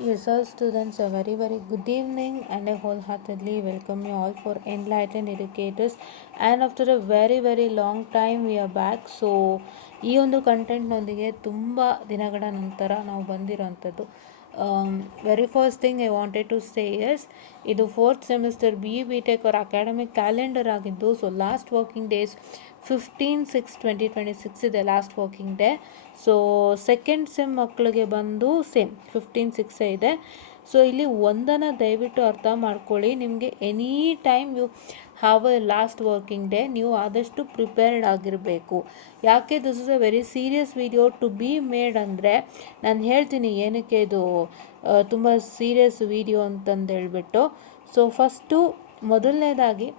Yes, all students, a very good evening, and I wholeheartedly welcome you all for Enlightened Educators. And after a very long time, we are back. So, ಈ ಒಂದು ಕಂಟೆಂಟ್ನೊಂದಿಗೆ ತುಂಬ ದಿನಗಳ ನಂತರ ನಾವು ಬಂದಿರೋಂಥದ್ದು. Very first thing I wanted to say yes, ಇದು 4th semester B tech ಅವರ academic calendar ಆಗಿದ್ದು. ಸೊ ಲಾಸ್ಟ್ ವರ್ಕಿಂಗ್ ಡೇಸ್ 15/6/2026 ಇದೆ last working day. So second sem ಮಕ್ಕಳಿಗೆ ಬಂದು ಸೇಮ್ 15/6 ಇದೆ. ಸೊ ಇಲ್ಲಿ ಒಂದನ್ನು ದಯವಿಟ್ಟು ಅರ್ಥ ಮಾಡ್ಕೊಳ್ಳಿ, ನಿಮಗೆ any time you have a last working day, ನೀವು ಆದಷ್ಟು ಪ್ರಿಪೇರ್ಡ್ ಆಗಿರಬೇಕು. ಯಾಕೆ this is a very serious video to be made ಅಂದರೆ, ನಾನು ಹೇಳ್ತೀನಿ ಏನಕ್ಕೆ ಇದು ತುಂಬ ಸೀರಿಯಸ್ ವಿಡಿಯೋ ಅಂತಂದು ಹೇಳ್ಬಿಟ್ಟು. ಸೊ ಫಸ್ಟು ಮೊದಲನೇದಾಗಿ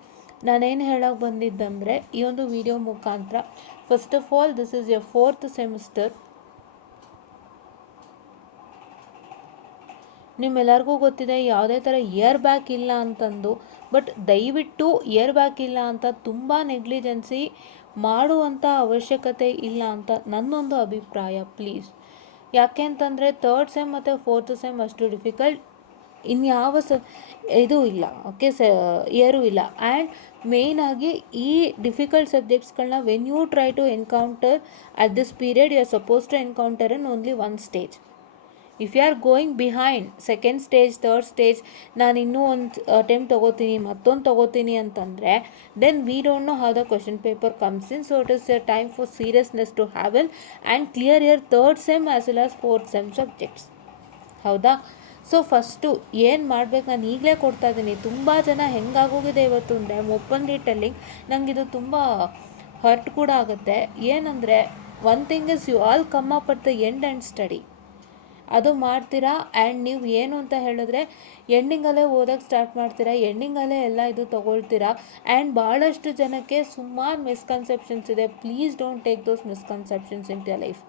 ನಾನೇನು ಹೇಳೋಕ್ಕೆ ಬಂದಿದ್ದಂದರೆ, ಈ ಒಂದು ವಿಡಿಯೋ ಮುಖಾಂತರ first of all this is A 4th semester. ನಿಮ್ಮೆಲ್ಲರಿಗೂ ಗೊತ್ತಿದೆ ಯಾವುದೇ ಥರ ಇಯರ್ ಬ್ಯಾಕ್ ಇಲ್ಲ ಅಂತಂದು. ಬಟ್ ದಯವಿಟ್ಟು ಇಯರ್ ಬ್ಯಾಕ್ ಇಲ್ಲ ಅಂತ ತುಂಬ ನೆಗ್ಲಿಜೆನ್ಸಿ ಮಾಡುವಂಥ ಅವಶ್ಯಕತೆ ಇಲ್ಲ ಅಂತ ನನ್ನೊಂದು ಅಭಿಪ್ರಾಯ, ಪ್ಲೀಸ್. ಯಾಕೆ ಅಂತಂದರೆ 3rd ಸೆಮ್ ಮತ್ತು 4th ಸೆಮ್ ಅಷ್ಟು ಡಿಫಿಕಲ್ಟ್ ಇನ್ಯಾವ ಇದು ಇಲ್ಲ, ಓಕೆ ಇಯರು ಇಲ್ಲ. ಆ್ಯಂಡ್ ಮೇಯ್ನಾಗಿ ಈ ಡಿಫಿಕಲ್ಟ್ ಸಬ್ಜೆಕ್ಟ್ಸ್ಗಳನ್ನ when you try to encounter at this period, you are suppose to encounter in only one stage. If you are going behind second stage, 3rd stage, ನಾನು ಇನ್ನೂ ಒಂದು ಅಟೆಂಪ್ಟ್ ತೊಗೋತೀನಿ, ಮತ್ತೊಂದು ತೊಗೋತೀನಿ ಅಂತಂದರೆ, then we don't know how the question paper comes in. So it is a time for seriousness to have in and clear your 3rd sem as well as 4th sem subjects. ಹೌದಾ? So first ಏನು ಮಾಡಬೇಕು ನಾನು ಈಗಲೇ ಕೊಡ್ತಾಯಿದ್ದೀನಿ. ತುಂಬ ಜನ ಹೆಂಗಾಗೋಗಿದೆ ಇವತ್ತು ಅಂದರೆ, openly telling, ನನಗಿದು ತುಂಬ ಹರ್ಟ್ ಕೂಡ ಆಗುತ್ತೆ. ಏನಂದರೆ, one thing is you all come up at the end and study, ಅದು ಮಾಡ್ತೀರಾ. ಆ್ಯಂಡ್ ನೀವು ಏನು ಅಂತ ಹೇಳಿದ್ರೆ ಎಂಡಿಂಗಲ್ಲೇ ಓದೋಕ್ಕೆ ಸ್ಟಾರ್ಟ್ ಮಾಡ್ತೀರಾ, ಎಂಡಿಂಗಲ್ಲೇ ಎಲ್ಲ ಇದು ತೊಗೊಳ್ತೀರಾ. ಆ್ಯಂಡ್ ಭಾಳಷ್ಟು ಜನಕ್ಕೆ ಸುಮಾರು ಮಿಸ್ಕನ್ಸೆಪ್ಷನ್ಸ್ ಇದೆ. Please don't take those misconceptions in your life,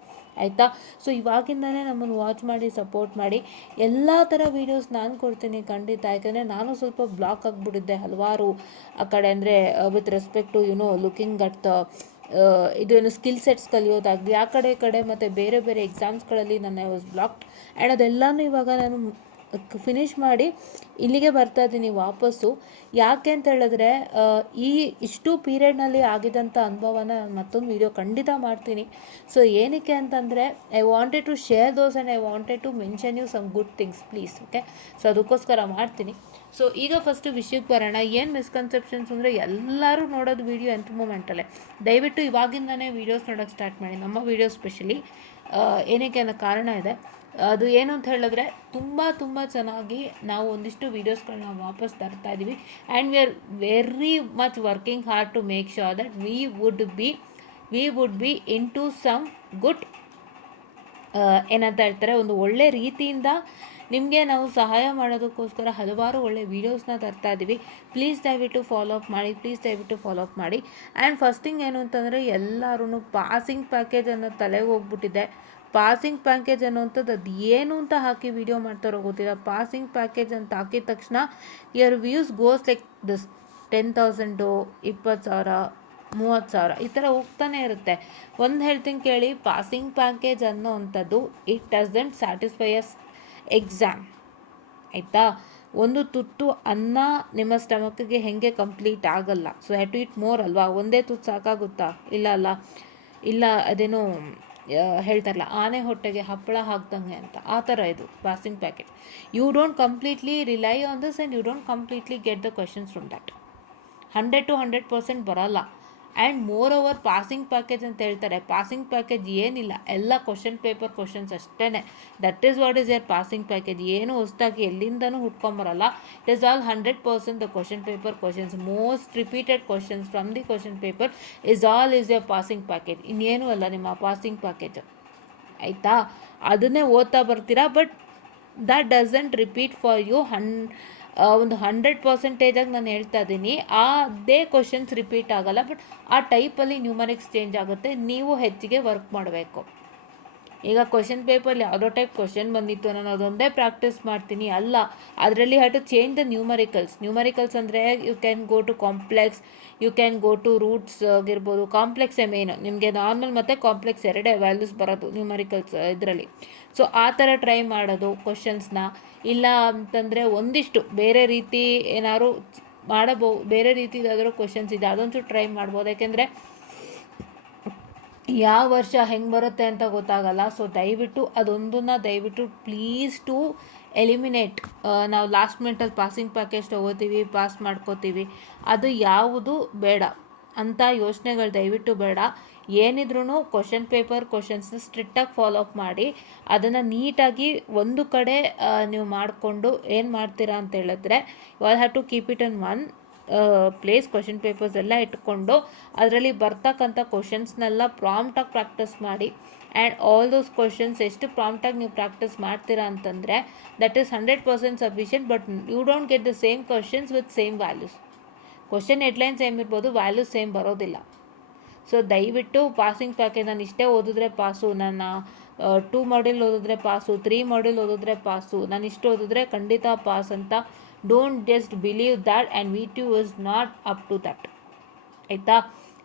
ಆಯಿತಾ? ಸೊ ಇವಾಗಿಂದನೇ ನಮ್ಮನ್ನು ವಾಚ್ ಮಾಡಿ ಸಪೋರ್ಟ್ ಮಾಡಿ. ಎಲ್ಲ ಥರ ವೀಡಿಯೋಸ್ ನಾನು ಕೊಡ್ತೀನಿ ಖಂಡಿತ. ಯಾಕೆಂದರೆ ನಾನು ಸ್ವಲ್ಪ ಬ್ಲಾಕ್ ಆಗಿಬಿಟ್ಟಿದ್ದೆ ಹಲವಾರು ಆ ಕಡೆ, ಅಂದರೆ with respect to looking at the ಇದೇನು ಸ್ಕಿಲ್ ಸೆಟ್ಸ್ ಕಲಿಯೋದಾಗಲಿ ಆ ಕಡೆ ಮತ್ತು ಬೇರೆ ಎಕ್ಸಾಮ್ಸ್ಗಳಲ್ಲಿ ನನ್ನ ವಾಸ್ ಬ್ಲಾಕ್ಡ್. ಆ್ಯಂಡ್ ಅದೆಲ್ಲನೂ ಇವಾಗ ನಾನು ಫಿನಿಷ್ ಮಾಡಿ ಇಲ್ಲಿಗೆ ಬರ್ತಾ ಇದ್ದೀನಿ ವಾಪಸ್ಸು. ಯಾಕೆ ಅಂತ ಹೇಳಿದ್ರೆ, ಇಷ್ಟು ಪೀರಿಯಡ್ನಲ್ಲಿ ಆಗಿದ್ದಂಥ ಅನುಭವನ ನಾನು ಮತ್ತೊಂದು ವೀಡಿಯೋ ಖಂಡಿತ ಮಾಡ್ತೀನಿ. ಸೊ ಏನಕ್ಕೆ ಅಂತಂದರೆ, I wanted to share those and I wanted to mention you some good things, please, okay? So ಅದಕ್ಕೋಸ್ಕರ ಮಾಡ್ತೀನಿ. ಸೊ ಈಗ ಫಸ್ಟು ವಿಷಯಕ್ಕೆ ಬರೋಣ. ಏನು ಮಿಸ್ಕನ್ಸೆಪ್ಷನ್ಸ್ ಅಂದರೆ, ಎಲ್ಲರೂ ನೋಡೋದು ವೀಡಿಯೋ ಎಂಥ ಮೂಮೆಂಟಲ್ಲೇ. ದಯವಿಟ್ಟು ಇವಾಗಿಂದನೇ ವೀಡಿಯೋಸ್ ನೋಡೋಕ್ಕೆ ಸ್ಟಾರ್ಟ್ ಮಾಡಿ, ನಮ್ಮ ವೀಡಿಯೋ ಸ್ಪೆಷಲಿ. ಏನಕ್ಕೆ ಅನ್ನೋ ಕಾರಣ ಇದೆ. ಅದು ಏನು ಅಂತ ಹೇಳಿದ್ರೆ, ತುಂಬ ಚೆನ್ನಾಗಿ ನಾವು ಒಂದಿಷ್ಟು ವೀಡಿಯೋಸ್ಗಳನ್ನ ವಾಪಸ್ ತರ್ತಾ ಇದ್ದೀವಿ. And we are very much working hard to make sure that we would be in to some good, ಏನಂತ ಹೇಳ್ತಾರೆ, ಒಂದು ಒಳ್ಳೆ ರೀತಿಯಿಂದ ನಿಮಗೆ ನಾವು ಸಹಾಯ ಮಾಡೋದಕ್ಕೋಸ್ಕರ ಹಲವಾರು ಒಳ್ಳೆ ವೀಡಿಯೋಸ್ನ ತರ್ತಾ ಇದ್ದೀವಿ. ಪ್ಲೀಸ್ ದಯವಿಟ್ಟು ಫಾಲೋ ಅಪ್ ಮಾಡಿ. ಆ್ಯಂಡ್ ಫಸ್ಟ್ ಥಿಂಗ್ ಏನು ಅಂತಂದರೆ, ಎಲ್ಲರೂ ಪಾಸಿಂಗ್ ಪ್ಯಾಕೇಜ್ ಅನ್ನೋ ತಲೆಗೆ ಹೋಗ್ಬಿಟ್ಟಿದೆ. ಪಾಸಿಂಗ್ ಪ್ಯಾಕೇಜ್ ಅನ್ನೋಂಥದ್ದು ಅದು ಏನು ಅಂತ ಹಾಕಿ ವೀಡಿಯೋ ಮಾಡ್ತಾರೋ ಗೊತ್ತಿಲ್ಲ. ಪಾಸಿಂಗ್ ಪ್ಯಾಕೇಜ್ ಅಂತ ಹಾಕಿದ ತಕ್ಷಣ ಯರ್ ವ್ಯೂಸ್ ಗೋಸ್ ಲೈಕ್ ದಿಸ್ 10,000, 20,000, 30,000 ಈ ಥರ ಹೋಗ್ತಾನೆ ಇರುತ್ತೆ. ಒಂದು ಹೇಳ್ತೀನಿ ಕೇಳಿ, ಪಾಸಿಂಗ್ ಪ್ಯಾಕೇಜ್ ಅನ್ನೋ ಅಂಥದ್ದು it doesn't satisfy us exam, ಆಯಿತಾ? ಒಂದು ತುತ್ತು ಅನ್ನ ನಿಮ್ಮ ಸ್ಟಮಕ್ಗೆ ಹೇಗೆ ಕಂಪ್ಲೀಟ್ ಆಗಲ್ಲ. So have to eat more ಅಲ್ವಾ? ಒಂದೇ ತುತ್ತು ಸಾಕಾಗುತ್ತಾ? ಇಲ್ಲ ಅದೇನೋ ಹೇಳ್ತಾರಲ್ಲ, ಆನೆ ಹೊಟ್ಟೆಗೆ ಹಪ್ಪಳ ಹಾಕ್ದಂಗೆ ಅಂತ, ಆ ಥರ ಇದು passing package. You don't completely rely on this and you don't completely get the questions from that. 100 to 100% ಬರೋಲ್ಲ. And moreover passing package ಅಂತ ಹೇಳ್ತಾರೆ. ಪಾಸಿಂಗ್ ಪ್ಯಾಕೇಜ್ ಏನಿಲ್ಲ, ಎಲ್ಲ ಕ್ವಶನ್ ಪೇಪರ್ ಕ್ವಶನ್ಸ್ ಅಷ್ಟೇ. That is what is your passing package. ಏನು ಹೊಸದಾಗಿ ಎಲ್ಲಿಂದನೂ ಹುಟ್ಕೊಂಬರಲ್ಲ. It is all 100% the question paper questions. Most repeated questions from the question paper is your passing package. ಇನ್ನೇನು ಅಲ್ಲ ನಿಮ್ಮ ಪಾಸಿಂಗ್ ಪ್ಯಾಕೇಜ್, ಆಯಿತಾ? ಅದನ್ನೇ ಓದ್ತಾ ಬರ್ತೀರಾ. But that doesn't repeat for you. ಒಂದು 100% ನಾನು ಹೇಳ್ತಾ ಇದ್ದೀನಿ, ಅದೇ ಕ್ವಶನ್ಸ್ ರಿಪೀಟ್ ಆಗೋಲ್ಲ. ಬಟ್ ಆ ಟೈಪಲ್ಲಿ ನ್ಯೂಮರಿಕ್ಸ್ ಚೇಂಜ್ ಆಗುತ್ತೆ. ನೀವು ಹೆಚ್ಚಿಗೆ ವರ್ಕ್ ಮಾಡಬೇಕು, ಈಗ ಕ್ವಶನ್ ಪೇಪರ್ ಯಾವುದೋ ಟೈಪ್ ಕ್ವಶನ್ ಬಂದಿತ್ತು ನಾನು ಅದೊಂದೇ ಪ್ರಾಕ್ಟೀಸ್ ಮಾಡ್ತೀನಿ ಅಲ್ಲ, ಅದರಲ್ಲಿ have to change the numericals ಅಂದರೆ you can go to complex, you can go to roots ಆಗಿರ್ಬೋದು. ಕಾಂಪ್ಲೆಕ್ಸೇ ಮೇನು, ನಿಮಗೆ ನಾರ್ಮಲ್ ಮತ್ತು ಕಾಂಪ್ಲೆಕ್ಸ್ ಎರಡೇ ವ್ಯಾಲ್ಯೂಸ್ ಬರೋದು ನ್ಯೂಮರಿಕಲ್ಸ್ ಇದರಲ್ಲಿ. ಸೊ ಆ ಥರ ಟ್ರೈ ಮಾಡೋದು ಕ್ವಶನ್ಸ್ನ. ಇಲ್ಲ ಅಂತಂದರೆ ಒಂದಿಷ್ಟು ಬೇರೆ ರೀತಿ ಏನಾದ್ರು ಬೇರೆ ರೀತಿದಾದರೂ ಕ್ವಶನ್ಸ್ ಇದೆ ಅದೊಂಚೂರು ಟ್ರೈ ಮಾಡ್ಬೋದು. ಯಾಕೆಂದರೆ ಯಾವ ವರ್ಷ ಹೆಂಗೆ ಬರುತ್ತೆ ಅಂತ ಗೊತ್ತಾಗಲ್ಲ. ಸೊ ದಯವಿಟ್ಟು ಪ್ಲೀಸ್ ಟು ಎಲಿಮಿನೇಟ್. ನಾವು ಲಾಸ್ಟ್ ಮಿನಿಟಲ್ಲಿ ಪಾಸಿಂಗ್ ಪ್ಯಾಕೇಜ್ ತೊಗೋತೀವಿ, ಪಾಸ್ ಮಾಡ್ಕೋತೀವಿ, ಅದು ಯಾವುದು ಬೇಡ ಅಂಥ ಯೋಚನೆಗಳು ದಯವಿಟ್ಟು ಬೇಡ. ಏನಿದ್ರೂ ಕ್ವಶನ್ಸ್ನ ಸ್ಟ್ರಿಕ್ಟಾಗಿ ಫಾಲೋ ಅಪ್ ಮಾಡಿ ಅದನ್ನು ನೀಟಾಗಿ ಒಂದು ಕಡೆ ನೀವು ಮಾಡಿಕೊಂಡು ಏನು ಮಾಡ್ತೀರಾ ಅಂತ ಹೇಳಿದ್ರೆ you all have to keep it in one place. Question papers ಎಲ್ಲ ಇಟ್ಕೊಂಡು ಅದರಲ್ಲಿ ಬರ್ತಕ್ಕಂಥ ಕ್ವಶನ್ಸ್ನೆಲ್ಲ ಪ್ರಾಂಪ್ಟಾಗಿ ಪ್ರಾಕ್ಟೀಸ್ ಮಾಡಿ. ಆ್ಯಂಡ್ ಆಲ್ ದೋಸ್ ಕ್ವಶನ್ಸ್ ಎಷ್ಟು ಪ್ರಾಂಪ್ಟಾಗಿ ನೀವು ಪ್ರಾಕ್ಟೀಸ್ ಮಾಡ್ತೀರಾ ಅಂತಂದರೆ that is 100% sufficient. But you don't get the same questions with same values. Question headline same ಇರ್ಬೋದು, ವ್ಯಾಲ್ಯೂಸ್ ಸೇಮ್ ಬರೋದಿಲ್ಲ. ಸೊ ದಯವಿಟ್ಟು ಪಾಸಿಂಗ್ ಪ್ಯಾಕೇಜ್ ನಾನು ಇಷ್ಟೇ ಓದಿದ್ರೆ ಪಾಸು, ನನ್ನ 2 ಮಾಡ್ಯೂಲ್ ಓದಿದ್ರೆ ಪಾಸು, 3 ಮಾಡ್ಯೂಲ್ ಓದಿದ್ರೆ ಪಾಸು, ನಾನು ಇಷ್ಟು ಓದಿದ್ರೆ ಖಂಡಿತ ಪಾಸ್ ಅಂತ don't just believe that. And VTU is not up to that. ಆಯಿತಾ?